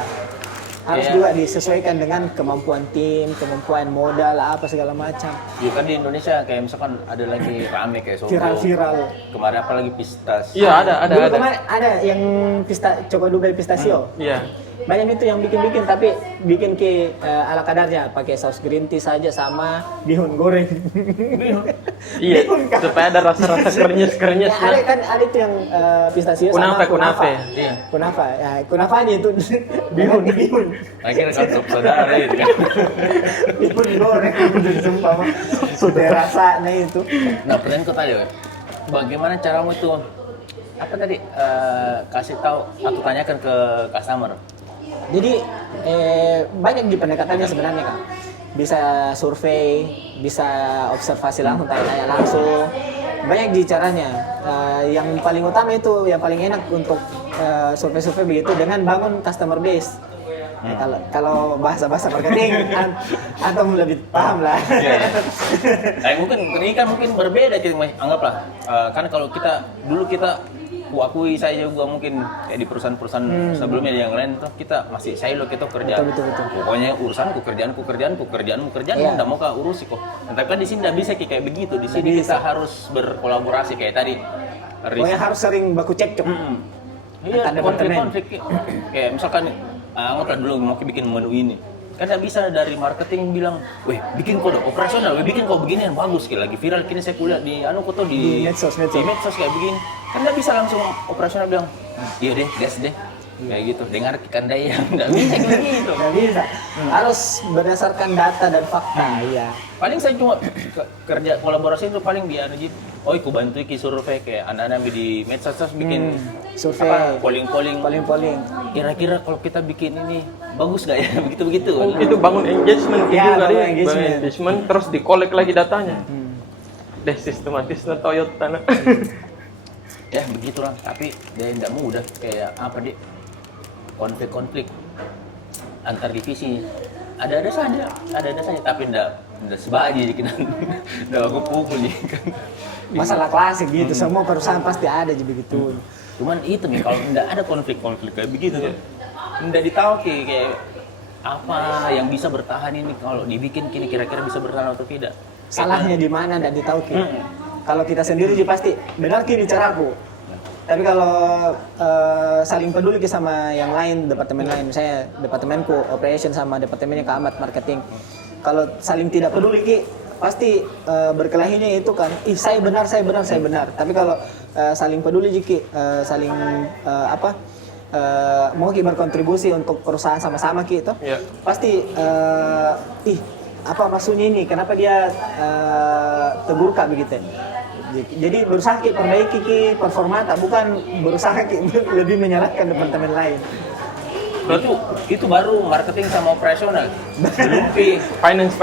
Harus Iya. juga disesuaikan dengan kemampuan tim, kemampuan modal, apa segala macam. Ya kan di Indonesia kayak misalkan ada lagi rame kayak Sogo. Viral-viral. Kemarin apalagi Pistas. Iya, ada. Dulu kemarin ada yang Choco Dubai pistachio. Iya. Banyak itu yang bikin-bikin, tapi bikin ke ala kadarnya, pakai saus green tea saja sama bihun goreng. Iya, Bihun, Kak. supaya ada rasa-rasa krenyes-krenyes. Ya, ada kan ada itu yang pistachio sama Kunafe. Iya. Kunafa. Ya, kunafanya itu bihun. Akhirnya kan saudara itu kan. Bihun goreng sumpah mah. Sudah rasanya itu. Nah, pertanyaanku tadi, bagaimana caramu itu apa tadi kasih tahu atau tanyakan ke customer? Jadi banyak di pendekatannya sebenarnya Kak. Bisa survei, bisa observasi langsung, tanya-tanya langsung. Banyak di caranya. Yang paling utama itu, yang paling enak untuk survei-survei begitu dengan bangun customer base. Kalau bahasa-bahasa marketing, antum lebih paham lah. Ini kan mungkin berbeda kita anggaplah. Kan kalau kita kuakui saya juga mungkin kayak di perusahaan-perusahaan sebelumnya yang lain tuh kita masih silo kita kerja. Betul. Pokoknya urusanku kerjaanmu Iya. enggak mau kau urusi kok. Nah, tapi kan di sini enggak bisa kayak begitu. Di sini kita harus berkolaborasi kayak tadi. Pokoknya harus sering baku cekcok. Iya, Antar departemen. konflik. Kayak misalkan anggaplah dulu mau bikin menu ini. Kan nggak bisa dari marketing bilang, weh bikin kode operasional, weh bikin kok begini yang bagus, kayak lagi viral kini saya kuliah di di medsos. di medsos kayak begini. Kan nggak bisa langsung operasional bilang, iya deh, gas deh, kayak gitu. Dengar ikan daya, nggak bisa kayak gitu. Nggak bisa. Harus berdasarkan data dan fakta. Iya. Paling saya cuma kerja kolaborasi itu paling dia gitu. Oh, aku bantu iki survei kayak anak-anak di medsos terus bikin survei, polling. Kira-kira kalau kita bikin ini bagus gak ya? Begitu-begitu. Oh, itu bangun engagement Ya, juga bangun dia. engagement. Bangun engagement terus di-collect lagi datanya. Deh sistematisnya Toyota. Ya begitulah, tapi dia tidak mudah kayak apa deh, konflik antar divisi ada saja, tapi tidak sebaji kita, tidak aku pukul kan. Masalah klasik gitu, semua perusahaan pasti ada juga begitu. Cuman itu nih kalau tidak ada konflik kayak begitu tuh, tidak ditahu kayak apa yang bisa bertahan ini kalau dibikin kini kira-kira bisa bertahan atau tidak. Salahnya di mana dan ditahu Ki. Kalau kita sendiri juga pasti benar Ki bicaraku. Tapi kalau saling peduli Ki sama yang lain, departemen lain, misalnya departemenku operation sama departemennya Kak Ahmad marketing. Kalau saling tidak peduli Ki, pasti berkelahinya itu kan, saya benar. Tapi kalau saling peduli Ki, saling mau Ki berkontribusi untuk perusahaan sama-sama Ki itu, Iya. pasti apa maksudnya ini, kenapa dia tegur Kak begitu. Jadi berusaha Ki perbaiki Ki performata, bukan berusaha Ki lebih menyalahkan departemen lain. Itu baru marketing sama operasional. Belum Pi. Finance.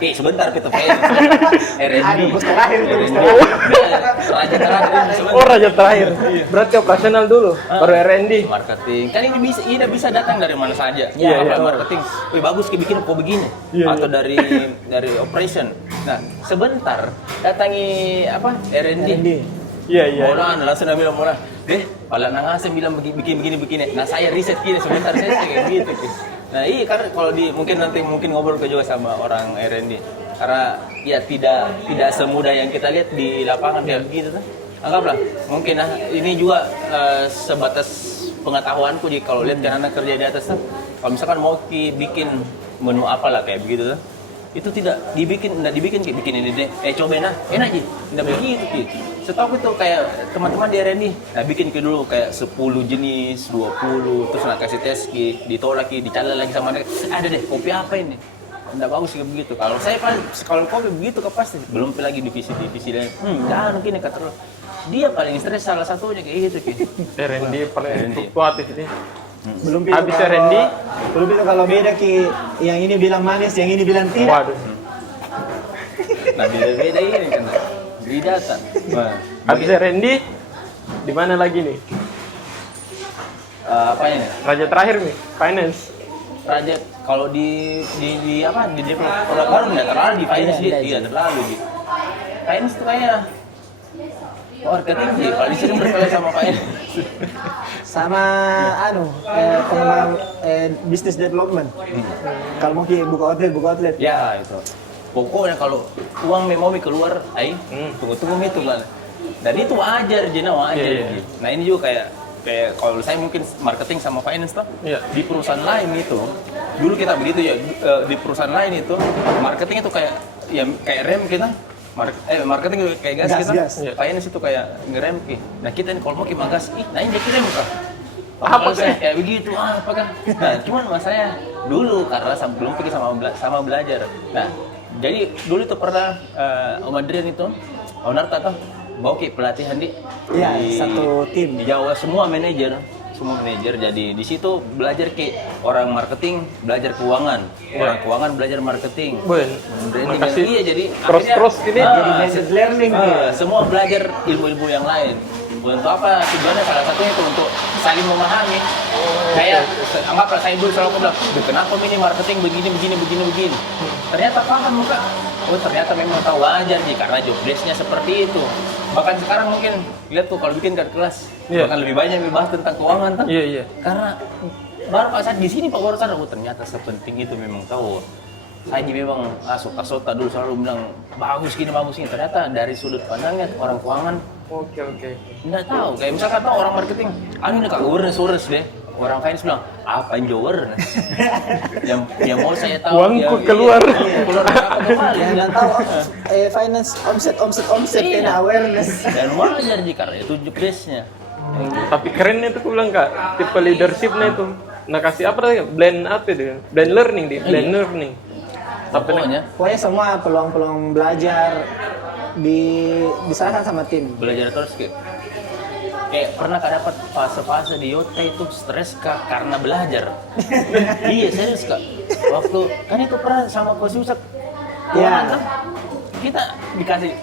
Sebentar kita R&D. Aduh, bos terakhir. Raja terakhir ini sebentar. Oh, raja terakhir. Berarti operasional dulu, baru R&D. Marketing. Kan ini bisa datang dari mana saja. Iya, Apa betul. marketing. Wih, bagus bikin kok begini. Atau dari operation. Nah, sebentar datangi apa? R&D. Iya. Molan langsung bilang Molan, pala nangasem bilang begini. Nah, saya riset gini sebentar saya kayak gitu. Nah, iya karena kalau mungkin nanti ngobrol juga sama orang R&D. Karena ya tidak semudah yang kita lihat di lapangan kayak begitu tuh. Anggaplah mungkin ini juga sebatas pengetahuanku jadi kalau lihat kan anak kerja di atas tuh. Kalau misalkan mau bikin menu apalah kayak begitu tuh. Itu tidak dibikin bikin ini deh. Cobain enak Ji. Enggak begitu Ki. Setahu itu kayak teman-teman di R&D, nah bikin dulu kayak 10 jenis, 20, terus nak kasih tes ditolak dicala lagi sama mereka. Ada deh kopi apa ini? Enggak bagus kayak begitu. Kalau saya kalau kopi begitu kan pasti belum lagi divisi lain. Jangan gini kata lo. Dia paling stres salah satunya kayak gitu Ki. R&D paling fluktuatif ini. Belum itu Habis kalau- R&D? Belum itu kalau beda Ki, yang ini bilang manis, yang ini bilang tidak. Waduh. Nah beda-beda ini kan di data. Nah, Habis R&D di mana lagi nih? apa ini? Raja terakhir nih, finance. Raja kalau di apa di develop produk baru nggak terlalu di finance Iya, iya terlalu di finance tuh kayak marketing sih kalau di sini berkali sama finance. Sama pengembangan business development. Kalau mau buka outlet. Ya itu. Pokoknya kalau uang mau keluar, tunggu itu kan. Dan itu wajar, Jena wajar. Iya. Nah ini juga kayak kalau saya mungkin marketing sama finance tuh di perusahaan lain itu dulu kita begitu ya di perusahaan lain itu marketing itu kayak rem kita. Marketing kayak gas kita, finance itu kayak ngerem Nah kita ini kalau mau magas, nah ini jadi rem kah? Apa sih? Kayak begitu, apa kan? Nah cuman masalahnya dulu karena belum pergi sama belajar. Nah jadi dulu itu pernah Om Adrian itu, owner tuh bawa pelatihan di satu tim di Jawa semua manajer jadi di situ belajar orang marketing belajar keuangan orang keuangan belajar marketing makasih iya jadi cross ini jadi business learning semua belajar ilmu-ilmu yang lain untuk apa tujuannya salah satunya itu untuk saling memahami kayak anggaplah saya dulu selalu bilang kenapa ini marketing begini ternyata paham muka ternyata memang tahu wajar sih karena job desk-nya seperti itu bahkan sekarang mungkin lihat tuh kalau bikin kelas bahkan lebih banyak yang bahas tentang keuangan kan karena baru pas saat di sini Pak baru sadar ternyata sepenting itu memang tahu saya memang asota dulu selalu bilang bagus gini ternyata dari sudut pandangnya orang keuangan oke nggak tahu kayak misalkan tahu orang marketing ini kak urus deh orang finance bilang apa yang jawab yang mau saya tahu uangku keluar yang nggak tahu finance omset dan awareness dan wajar sih karena itu job desk-nya. Tapi keren itu aku bilang kak tipe leadership-nya itu nah kasih apa tadi blend learning Pokoknya semua peluang belajar diserahkan sama tim belajar terus kayak pernah dapat fase-fase di Yota itu stres kak karena belajar. Iya serius kak. Waktu kan itu pernah sama Coach Yusuf. Kan kita dikasih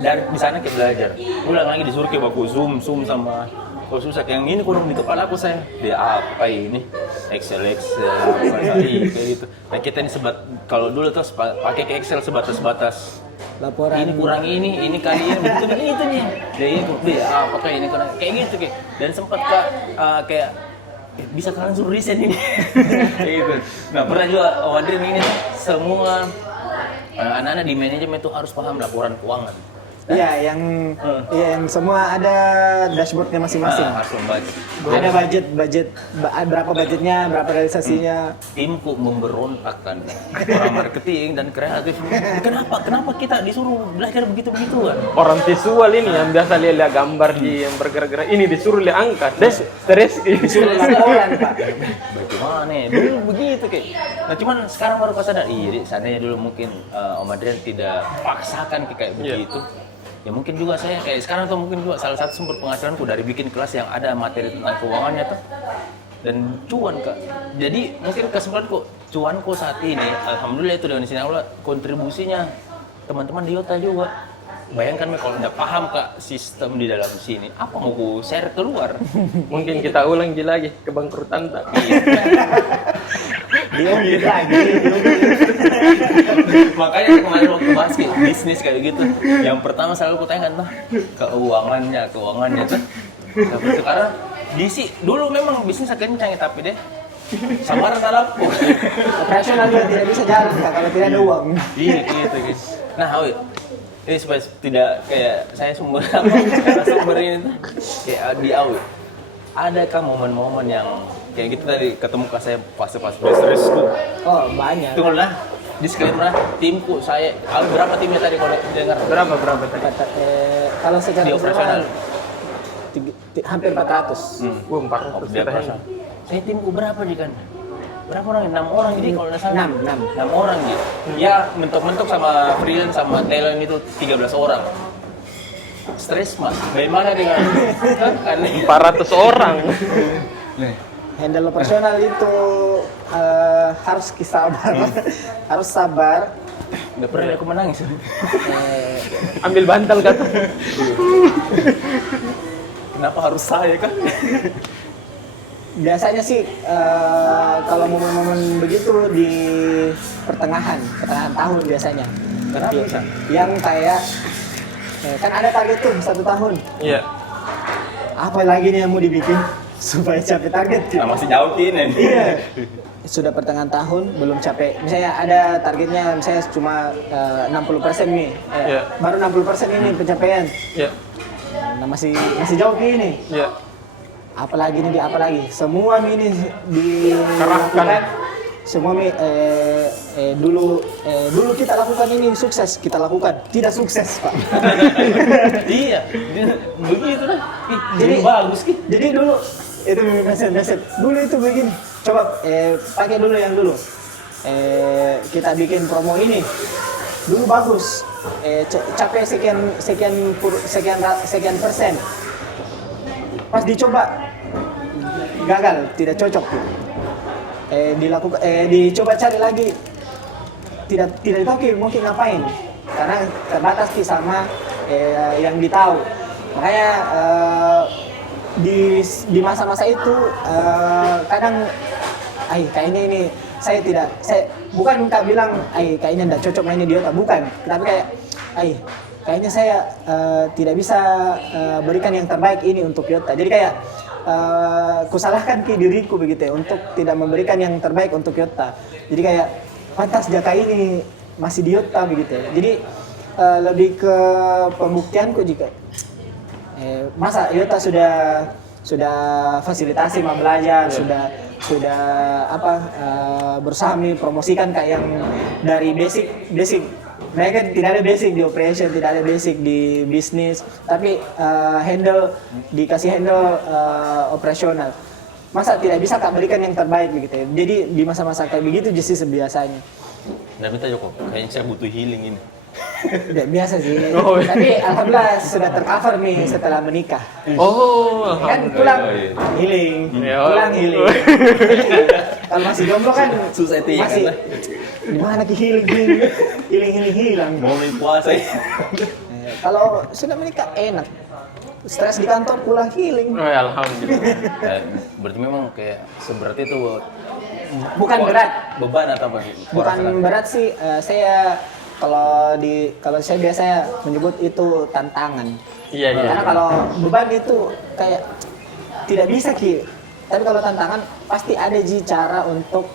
dari di sana kita belajar. Ulang lagi disuruh kayak baku zoom sama Coach Yusuf yang ini kurang di kepala aku saya. Dia apa ini? Excel kayak gitu. Nah kita ini kalau dulu tuh pakai ke Excel sebatas laporan ini kurang ini kali ini betul itu nih dia apakah ini kurang kayak gitu dan sempat kayak bisa kalian suruh resign ini kayak gitu. Nah pernah juga Wadrin ini semua anak-anak di manajemen itu harus paham laporan keuangan. Yang semua ada dashboardnya masing-masing. Harus membaca. Ada budget berapa budgetnya, berapa realisasinya. Timku memberontak kan orang marketing dan kreatif. Kenapa kita disuruh belajar begitu kan? Orang visual ini yang biasa lihat gambar di yang bergerak-gerak ini disuruh lihat angka, stres Disuruh laporan Pak. Bagaimana? Dulu begitu Nah cuman sekarang baru sadar, seandainya dulu mungkin Om Adrian tidak paksakan kayak begitu. Ya mungkin juga saya kayak sekarang tuh mungkin juga salah satu sumber penghasilanku dari bikin kelas yang ada materi tentang keuangannya tuh dan cuan kak. Jadi mungkin kesimpulanku cuanku saat ini alhamdulillah itu dengan sini Allah kontribusinya teman-teman di Yota juga. Bayangkan kalau nggak paham kak sistem di dalam sini apa mau ku share keluar. Mungkin kita ulang lagi kebangkrutan tak. Diungkit lagi. Makanya kemarin waktu bahas bisnis kayak gitu yang pertama selalu aku tanyakan tuh keuangannya tuh tapi sekarang dulu memang bisnis kencang tapi deh samaran alapu Operasional juga tidak bisa jalan Kak, kalau tidak ada uang. iya gitu guys. Nah ini supaya tidak kayak saya sumber ini kayak di Awi adakah momen-momen yang kayak gitu tadi ketemu ke saya fase-fase stres tuh Banyak. tunggu lah disclaimer timku saya berapa timnya tadi kalau dengar Berapa tadi? Kalau secara di operasional hampir 400. 400 kita ini. Saya timku berapa nih kan berapa orang 6 orang jadi kalau nggak salah 6 orang gitu ya mentok-mentok sama freelance sama talent itu 13 orang stres mas bagaimana dengan 400 orang Handle operasional itu harus sabar. Harus sabar. nggak pernah aku menangis ambil bantal kata kenapa harus saya kan biasanya sih kalau momen-momen begitu di pertengahan tahun biasanya. Kenapa bisa? Yang kayak kan ada target tuh 1 tahun. Iya. Apa lagi nih yang mau dibikin supaya capai target? Nah, masih jauh ini. Iya. Sudah pertengahan tahun belum capai. Misalnya ada targetnya misalnya cuma 60% nih. Iya. Baru 60% ini pencapaian. Iya. Nah, masih jauh ini. Iya. Apalagi semua ini Kerahkan. dilakukan. Semua dulu kita lakukan ini sukses, kita lakukan tidak sukses, Pak. Iya, begitu lah. Jadi Bagus ki. Jadi dulu itu mindset. Dulu itu begini. Coba pakai dulu yang dulu. Kita bikin promo ini. Dulu bagus. Capai sekian persen. Pas dicoba gagal, tidak cocok. Dicoba cari lagi. Tidak tahu mungkin ngapain. Karena terbatas sama yang ditahu. Makanya di masa-masa itu kadang kayaknya ini saya bukan minta bilang kayaknya enggak cocok mainnya di Yota, bukan, tapi kayaknya saya tidak bisa berikan yang terbaik ini untuk Yota. Jadi kayak kusalahkan ke diriku begitu ya, untuk tidak memberikan yang terbaik untuk Yota. Jadi kayak pantas Jaka ini masih di Yota begitu ya. Jadi lebih ke pembuktianku jika masa Yota sudah fasilitasi mau belajar, sudah berusaha promosikan kayak yang dari basic. Mereka tidak ada basic di operation, tidak ada basic di bisnis, tapi dikasih handle operasional. Masa tidak bisa Kak berikan yang terbaik begitu ya. Jadi di masa-masa kayak begitu justru biasanya. Nah, minta Joko, kayaknya saya butuh healing ini. Tidak biasa sih. Oh, iya. Tapi alhamdulillah sudah tercover nih setelah menikah. Oh, Kan pulang healing, Ya. pulang healing. Kalau masih jomblo kan Susah itu ya, masih kan? gimana ki healing hilang. Mau main puasa ya. Kalau sudah menikah enak. Stres di kantor pulang healing. Oh, ya, alhamdulillah. Berarti memang kayak seberat itu Bukan berat. beban atau apa? Bukan berat sih. Kalau saya biasanya menyebut itu tantangan. Iya. Karena kalau beban itu kayak tidak bisa ki. Tapi kalau tantangan pasti ada cara untuk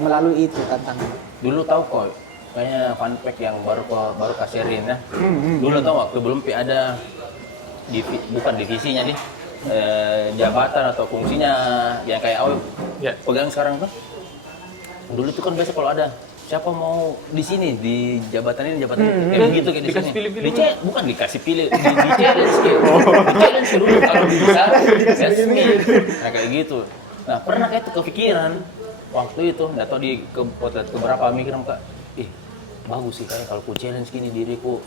melalui itu tantangan. Dulu tahu kok, kayaknya fun fact yang baru kasirin ya. Dulu tahu waktu belum ada bukan divisinya nih, jabatan atau fungsinya yang kayak Ya. pegang sekarang tuh. Dulu itu kan biasa kalau ada siapa mau di sini di jabatan ini kayak begitu kayak di Dikasih sini. pilih-pilih. Bukan dikasih pilih, di challenge kayak. Di challenge dulu kalau bisa, that's me. Nah kayak gitu. Nah pernah kayak itu kepikiran waktu itu, nggak tahu keberapa mikiran Kak, bagus sih kayak kalau ku challenge gini diriku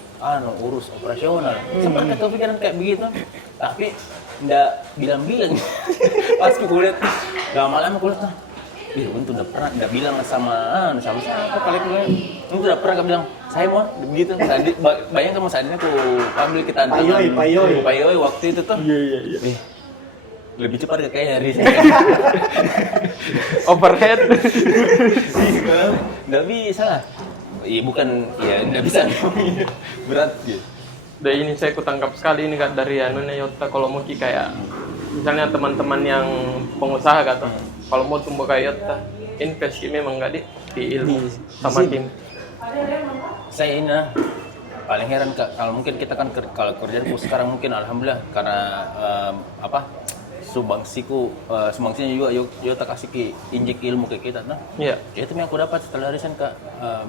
urus operasional. Sempat kepikiran kayak begitu, tapi nggak bilang-bilang. Pas ku lihat, lama-lama ku lihat, untuk udah pernah nggak bilang sama siapa kali itu udah pernah nggak bilang saya mau begitu. Bayangkan sama saat ini aku ambil kita Payoi waktu itu tuh. Iya. Lebih cepat kayaknya dari Overhead. nggak bisa lah. Iya bukan, ya nggak bisa. Berat gitu. Dan ini saya kutangkap sekali ini Kak dari Yota, kalau mau kayak misalnya teman-teman yang pengusaha kata, kalau mau tumbuh kayak Yota, invest memang nggak di ilmu sama tim. Saya ini paling heran Kak, kalau mungkin kita kan kalau kerjaan sekarang mungkin alhamdulillah karena sumbangsinya juga Yota kasih injek ilmu ke kita. Nah, Iya. itu yang aku dapat setelah arisan Kak,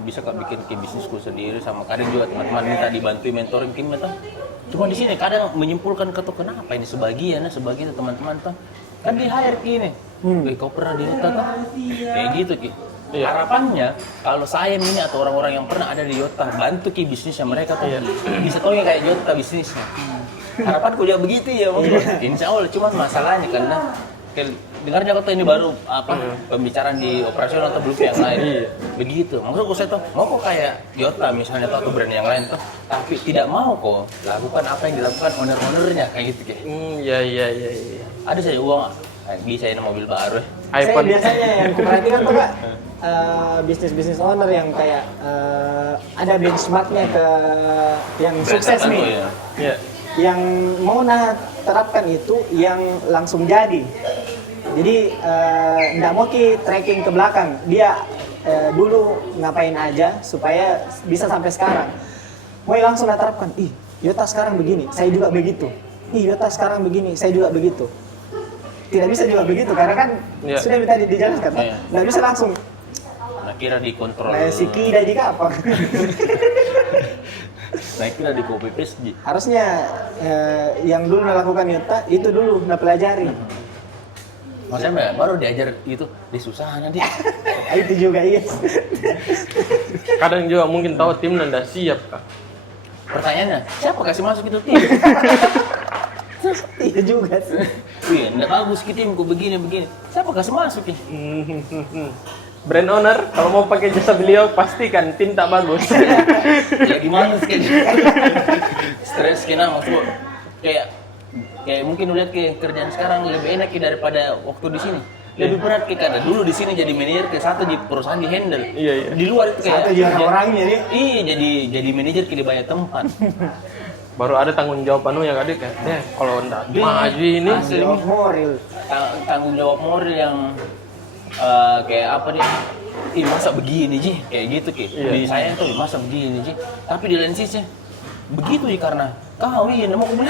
bisa Kak bikin ke bisnisku sendiri sama kadang juga teman-teman minta dibantu mentoring tim tuh. Cuma di sini kadang menyimpulkan kenapa ini sebagian teman-teman tuh kan di hire gini. Kau pernah di Yota tuh? Kayak gitu Ki. Iya. Harapannya kalau saya ini atau orang-orang yang pernah ada di Yota bantu Ki bisnisnya mereka tuh bisa tahu yang kayak Yota bisnisnya. Harapanku juga begitu ya, insya Allah. Cuman masalahnya karena dengarnya kata ini baru pembicaraan di operasional atau belum yang lain. Begitu. Maksudku saya tuh mau kok kayak Yota misalnya atau brand yang lain tuh, tapi tidak mau kok lakukan apa yang dilakukan owner-ownernya kayak gitu kayak. Iya. Ada saya uang beli saya mobil baru. Saya iPhone. biasanya yang perhatikan tuh Kak, bisnis owner yang kayak ada benchmarknya ke yang sukses Berantakan nih. tuh ya. Iya. Yang mau terapkan itu yang langsung jadi. Jadi nggak mau tracking ke belakang. Dia dulu ngapain aja supaya bisa sampai sekarang. Mau langsung terapkan. Ih, Yota sekarang begini, saya juga begitu. Ih, Yota sekarang begini, saya juga begitu. Tidak bisa juga begitu karena kan Iya. sudah tadi dijelaskan. Iya. Nggak bisa langsung. Nah, kira dikontrol. Si Kida jika apa? Nah, kira di copy paste Ji. Harusnya yang dulu melakukan Yota itu dulu pelajari. Maksudnya baru diajar itu di susah nanti. Itu juga iya. Kadang juga mungkin tahu tim nggak siap Kak. Pertanyaannya, siapa kasih masuk itu tim? Iya juga sih. Wih, enggak bagus ke timku begini. Siapa kasih masuk ya? Brand owner kalau mau pakai jasa beliau pastikan tim tak bagus. Ya gimana sih? Stres kena maksud kayak mungkin lihat ke kerjaan sekarang lebih enak ya daripada waktu di sini. Lebih berat karena dulu di sini jadi manajer ke satu di perusahaan di handle. Iya, iya. Di luar itu kayak Satu jadi orangnya nih. Iya, jadi manajer ke di banyak tempat. Baru ada tanggung jawab ya adik kayak, kalau ndak maju ini Asli. Jawab moral. Tanggung jawab moral yang kayak apa dia? Ih, masa begini Ji? Kayak gitu Ki. Iya. Di saya tuh masa begini Ji. Tapi di lain sisi begitu ya karena kau iya mau beli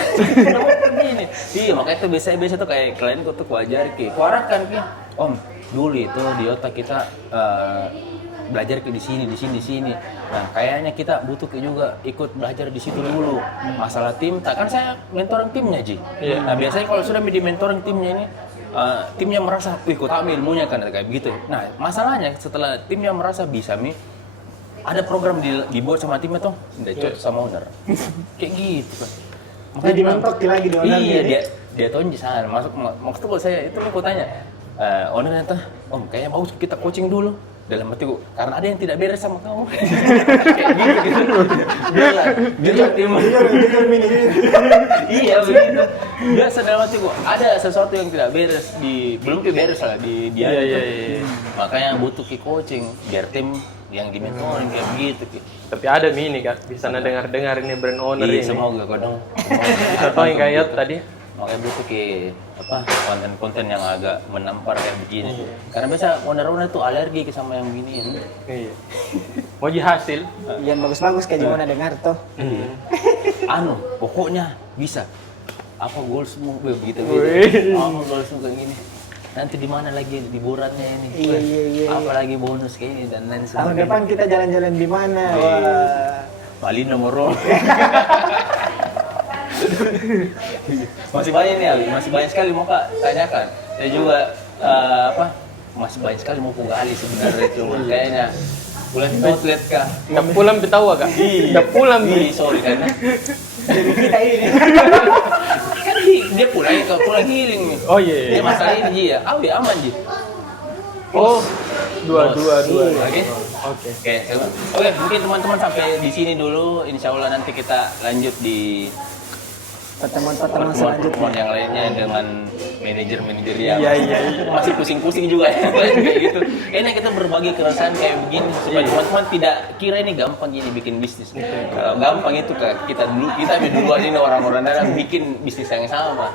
mau begini. Iya, makanya tuh biasa tuh kayak klien tuh kuajar Ki. Kuarahkan Ki. Om, dulu itu di otak kita belajar ke di sini. Nah, kayaknya kita butuh ke juga ikut belajar di situ dulu. Masalah tim, tak kan saya mentoring timnya Ji. Iya. Nah, biasanya kalau sudah di mentoring timnya ini timnya merasa, wih kok tahu ilmunya kan kayak begitu. Nah, masalahnya setelah timnya merasa bisa ada program dibuat sama timnya tuh, udah cocok sama owner. Kayak gitu kan. Jadi mentok lagi di owner. Iya, dia tahu di sana. Maksudnya kalau saya itu aku tanya, owner nanti, Om kayaknya bagus kita coaching dulu. Dalam hatiku, karena ada yang tidak beres sama kamu. Kayak gitu. Biarlah tim. Iya begitu. Biasa dalam hatiku, ada sesuatu yang tidak beres belum beres lah di dia. Iya. Makanya butuh coaching biar tim yang dimentorin kayak begitu. tapi ada mini Kak, bisa dengar ini brand owner Iya, ini. semoga kodong. Bisa tahu yang kayak tadi. Makanya butuh konten-konten yang agak menampar kayak begini. Karena biasa owner-owner tuh alergi sama yang begini. Iya. Mau hasil. Yang bagus-bagus kayak gimana dengar toh. Pokoknya bisa. Apa goalsmu begitu. Wih. Apa goalsmu kayak gini. Nanti di mana lagi liburannya ini? Iya. Apalagi bonus kayak ini dan lain Tahun sebagainya. depan kita jalan-jalan di mana? Iya. Wah. Bali nomor masih banyak nih Ali, masih banyak sekali mau Kak tanyakan. Saya juga masih banyak sekali mau gali sebenarnya cuma kayaknya bulan outlet Kak. Nggak pulang betahu Kak. Nggak pulang Iya, sorry karena Jadi kita ini. kan dia pulang healing nih. Oh iya. Dia masalah ini Ji ya. Aman Ji. Oh, dua. Oke. Oke. Oke, mungkin teman-teman sampai di sini dulu. Insya Allah nanti kita lanjut di Pertemuan-pertemuan pertemuan selanjutnya. yang lainnya dengan manajer-manajer yang Iya. masih pusing-pusing juga ya kayak gitu. Kayaknya kita berbagi keresahan kayak begini supaya teman-teman tidak kira ini gampang ini bikin bisnis. Kalau gampang itu kita dulu ini orang-orang dalam bikin bisnis yang sama.